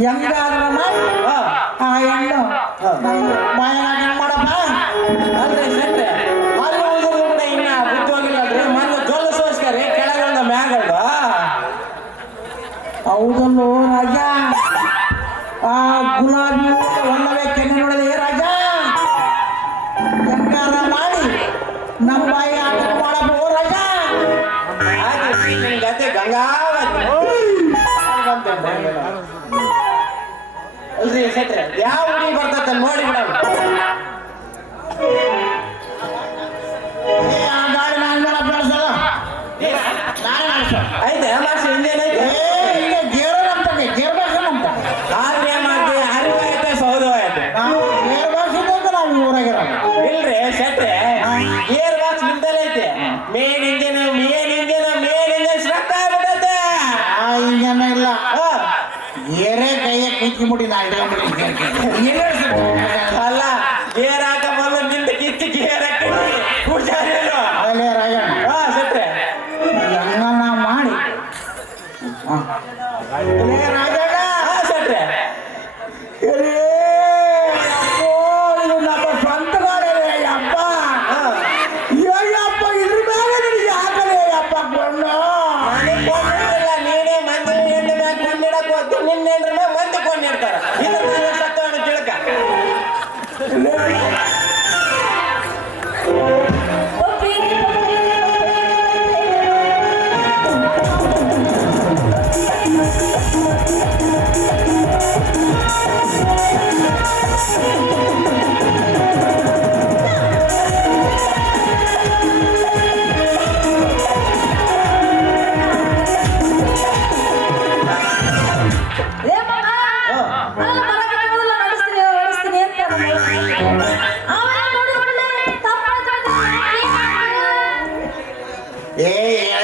ಹೆಂಗಾದ್ರ ಮಾಡಿ ಆ ಹೆಣ್ಣು ಮಾಯನಾಗ ಮಾಡಪ್ಪ ಅಲ್ರಿ ಸೆಟ್ರೆ ಅಲ್ಲಿ ಹೋದ್ರು ಕೂಡ ಇನ್ನ ಬುದ್ಧಿವಾಗಿಲ್ಲಲ್ರಿ ಮೊನ್ನೆ ಜೋಲು ಸೋಸ್ತಾರೆ ಕೆಳಗೊಂಡ ಮ್ಯಾಗಲ್ವ ಹೌದಲ್ಲೋ ರಾಜ ಆ ಗುಲಾಬಿ ಒಂದವೇ ಕೆನ್ನೆ ನೋಡಿದೆ ರಾಜ ಹೆಂಗಾರ ಮಾಡಿ ನಮ್ಮ ಬಾಯಿ ಆಟ ಮಾಡಪ್ಪ ರಾಜ ಗತೆ ಗಂಗಾವತಿ ಅಲ್ರಿ ಸೆಟ್ರೆ ಯಾವ ಹುಡುಗಿ ಬರ್ತೈತೆ ನೋಡಿ ಬಿಡ ಆ ಗಾಡಿ ನಾನು ಬೆಳೆಸಲ್ಲ ನಾನೇ ಮಾಡಿಸೋ ಐತೆ ಮಾಡಿಸಿ ಹಿಂದೇನೈತೆ ಗೇರ್ ಭಾಷೆ ಅಂತ ಆದ್ರೆ ಏನ್ ಮಾಡ್ತೀವಿ ಅರಿವಾಯ್ತೆ ಸೌದವಾಯ್ತೆ ಗೇರ್ ಭಾಷೆ ಅಂತ ನಾವು ಊರಾಗಿರೋ ಇಲ್ರಿ ಸೆಟ್ರೆ ಮುಡಿ ನಾ ಇಟ್ಕೊಂಡ್ಬಿಡಿ ಅಲ್ಲ ಗೇರ್ ಹಾಕ ಮೊದಲು ನಿಂದ ಕಿತ್ತಿ ಗೇರ್ ಹಾಕಿ ಹುಷಾರಿಲ್ಲ ಅಲ್ಲೇ ರಾಜಣ್ಣ ಹಾ ಸಟ್ರೆ ಹೆಂಗನ ಮಾಡಿ ಲೇ ರಾಜಣ್ಣ ಹಾ ಸಟ್ರೆ ಎಲೇ ಅಪ್ಪೋ, ಇದು ನಮ್ಮ ಸ್ವಂತ ಗಾಡಿಯೇ ಅಪ್ಪ ಅಯ್ಯಪ್ಪ ಇದ್ರ ಮೇಲೆ ನಿನಗೆ ಹಾಕಲೇ ಅಪ್ಪ ಕೊಂಡು ನೀನೇ ಮಂದಿ ಹೆಣ್ಣು ಮ್ಯಾಗ ಕೊಂಡಿಡಕ್ ಹೋಗ್ತಿ ನಿನ್ನ ಹೆಣ್ರ ಮ್ಯಾಗ ಮಂದಿ ಕೊಂಡಿರ್ತಾರ ಇದ್ರ ಸತ್ತವನ್ನ ತಿಳ್ಕ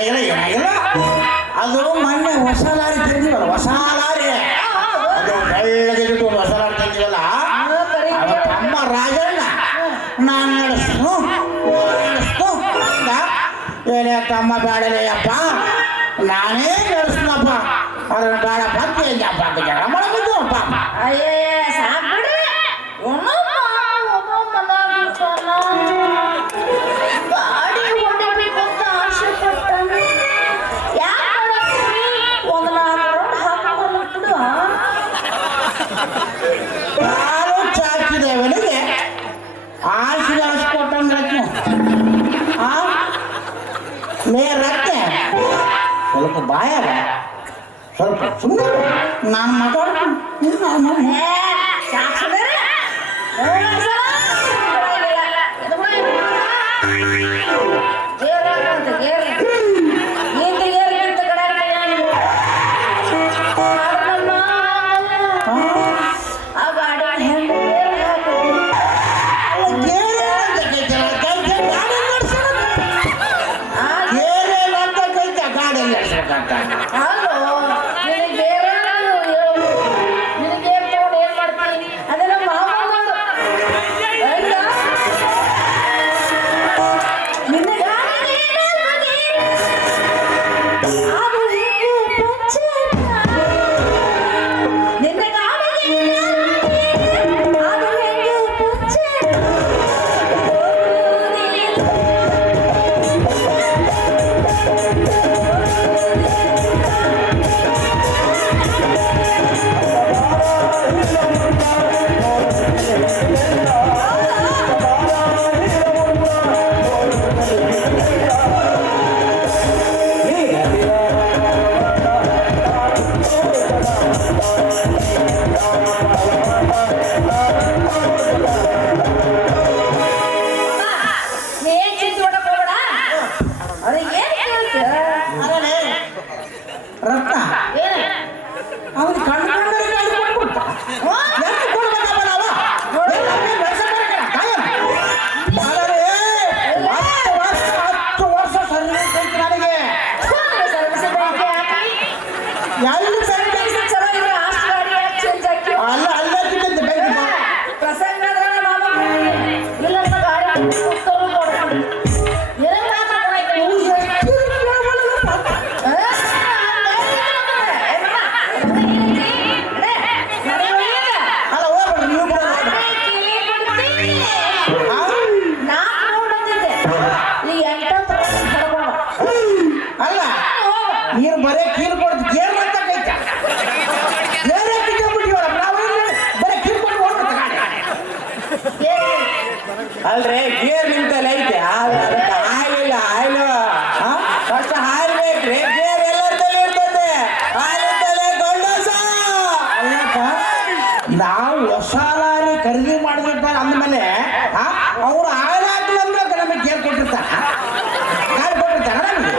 ಏನಾಗಿಲ್ಲ ಅದು ಮೊನ್ನೆ ಹೊಸ ಲಾರಿ ತಂದಿವಲ್ಲ ಹೊಸ ಲಾರಿ ಅದು ಬೆಳ್ಳಗಿಟ್ಟು ಒಂದು ಹೊಸ ಲಾರಿ ತಂದಿವಲ್ಲ ಅವ ತಮ್ಮ ರಾಜಣ್ಣ ನಾನು ನಡೆಸ್ತು ಏನೇ ತಮ್ಮ ಬೇಡಲೇ ಅಪ್ಪ ನಾನೇ ನಡೆಸ್ನಪ್ಪ ಅದನ್ನ ಬೇಡಪ್ಪ ಕೇಳಿದಪ್ಪ ಜಗಳ ಮಾಡಬೇಕು ಪಾಪ ಕಾಲು ಚಾಚಿದವನಿಗೆ ಆಶೆ ಕೊಟ್ಟಂಗೆ ಲೇ ರಕ್ಕೆ ಸ್ವಲ್ಪ ಬಾಯಲ್ಲ ಸ್ವಲ್ಪ ಸುಮ್ಮನೆ ನಾನು ಮಾತಾಡ್ತೀನಿ ರತ್ನ ಅವನು ಕಂಡುಕೊಂಡರೆ ಕಂಡುಕೊಂಡು ಕೊಡ್ಬೇಕಪ್ಪ ನಾವು ಹತ್ತು ವರ್ಷ ಸರ್ವಿಸ್ ಐತಿ ನನಗೆ ಎಲ್ಲಿ ಸರ್ವಿಸ್ ಅಲ್ಲ ಅಲ್ಲಕ್ಕಿಂತ ಬೇಕು ಅಲ್ಲ ನೀನು ಬರೇ ಕೀಲು ಕೊಡ್ದು ಗೇರ್ ಅಂತ ಕೈತ ಬೇರೆ ಬಿಟ್ಟಿವಲ್ಲ ನಾವು ಬರೇ ಕೀಲು ಕೊಟ್ಟು ಹೋಗ್ಬೇಕು ಅಲ್ರಿ ಗೇರ್ ನಿಂತಲ್ಲ ಐತೆ ಅದಕ್ಕೆ ಆಯಿಲ್ ಫಸ್ಟ್ ಹಾಲ್ ಬೇಕ್ರಿ ಗೇರ್ ಎಲ್ಲಂತಲೂ ಇರ್ತದೆ ಹಾಲಿಂದಲೇ ಗೊಂಡಸ ಅಲ್ಲಪ್ಪ ನಾವು ಹೊಸ ಲಾರಿ ಖರೀದಿ ಮಾಡಿದಿರ್ತಾರೆ ಅಂದಮೇಲೆ ಅವ್ರು ಹಾಳಾಗ್ಲಿ ಅಂದ್ರೆ ನಮಗೆ ಗೇರ್ ಕೊಟ್ಟಿರ್ತಾರೆ ಗಾಡಿ ಕೊಟ್ಟಿರ್ತಾರೆ ನಮಗೆ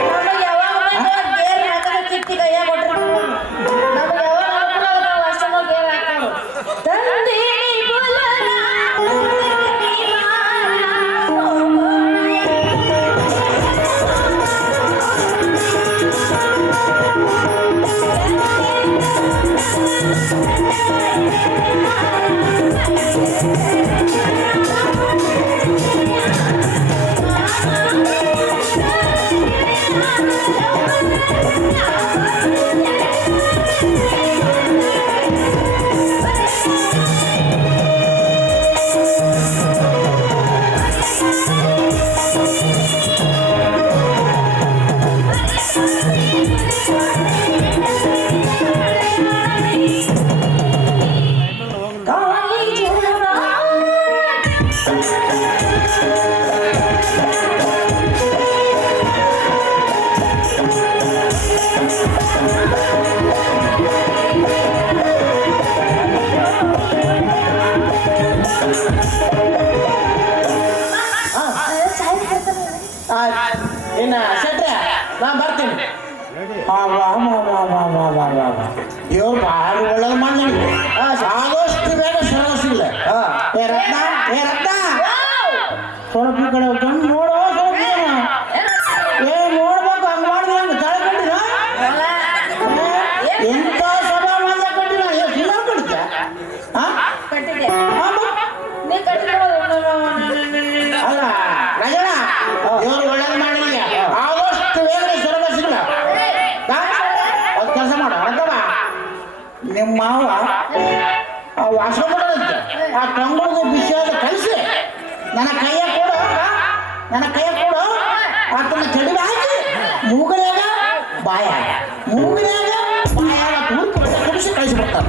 ನಾ ಬರ್ತೀನಿ. ದೇವ್ರು ಭಾಳ ಒಳ್ಳೇದು ಮಾಡಿ ಆದಷ್ಟು ಬೇಗ ಸರ್ವಸಿಲ್ಲ. ಏ ರತ್ನ ಸ್ವಲ್ಪ ಈ ಕಡೆ ಕಣ್ಣು ನೋಡೋ ಸ್ವಲ್ಪ ಏ ನೋಡ್ಬೇಕು ಹಂಗ ಮಾಡಿದ್ರೆ ಹಂಗ ತಳ್ಕೊಂಡಿನ ಎಂತ ಸಭಾ ಮಾಡ ಕಟ್ಟಿನ ಇಲ್ಲ ಕಡಿತ ಅಲ್ಲ ರಜನ ದೇವ್ರು ಒಳ್ಳೇದು ಮಾಡಿಲ್ಲ ಆದಷ್ಟು ಬೇಗ ಸರ್ವಸಿಲ್ಲ. ಒಂದು ಕೆಲಸ ಮಾಡ ಅಂತವ ನಿಮ್ಮ ಮಾವ ಆ ವಾಸ ಮಾಡೋದಂತೆ ಆ ತಂಗುಳಿಗೆ ಬಿಸಿಯಾದ ಕಲಿಸಿ ನನ್ನ ಕೈಯ ಕೊಡು ಆತನ ಚಡಿಗೆ ಹಾಕಿ ಮೂಗನ್ಯಾಗ ಬಾಯಾಗ ತೂರ್ಪು ಕುಡಿಸಿ ಕಳಿಸ್ಬಿಡ್ತಾರೆ.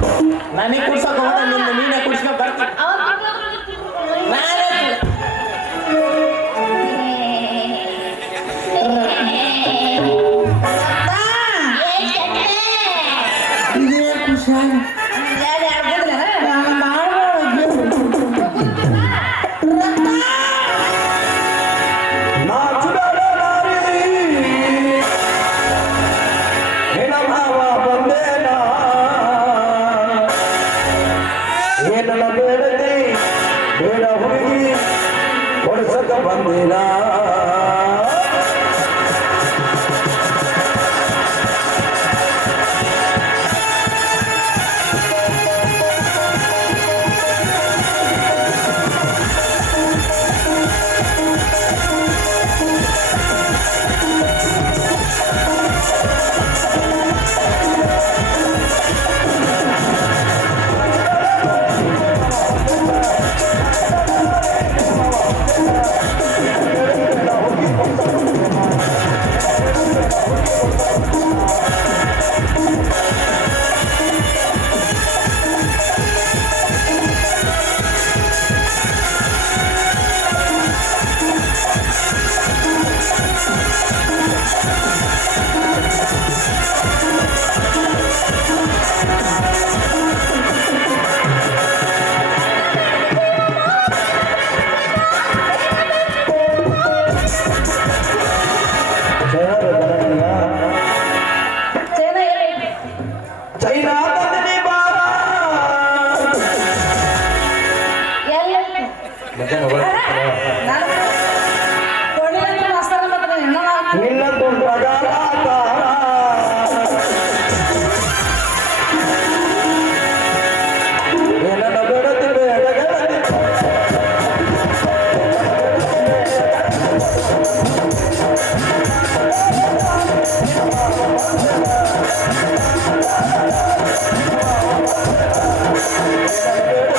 ನನಗೆ ಕುಡ್ಸಕ್ ಹೋದ ನೀನೇ ಕುಡ್ಸ್ಕೊಂಡ್ ಬರ್ತೀನಿ. ಇದೇ ಖುಷಿಯಾಗಿ ಏನಲ್ಲ ಬೇಡದೆ ಬೇಡ ಹುಡುಗಿ ಕೊಡ್ಸಕ ಬಂದಿಲ್ಲ. ಚೈನಾ ತಂದೆ ಬಾರ ನಿನ್ನ ತುಂಡಗಾರ ಏನನ್ನ ಬೇಡತಿ ಬೇಡಗಳತಿ ಬೇಡ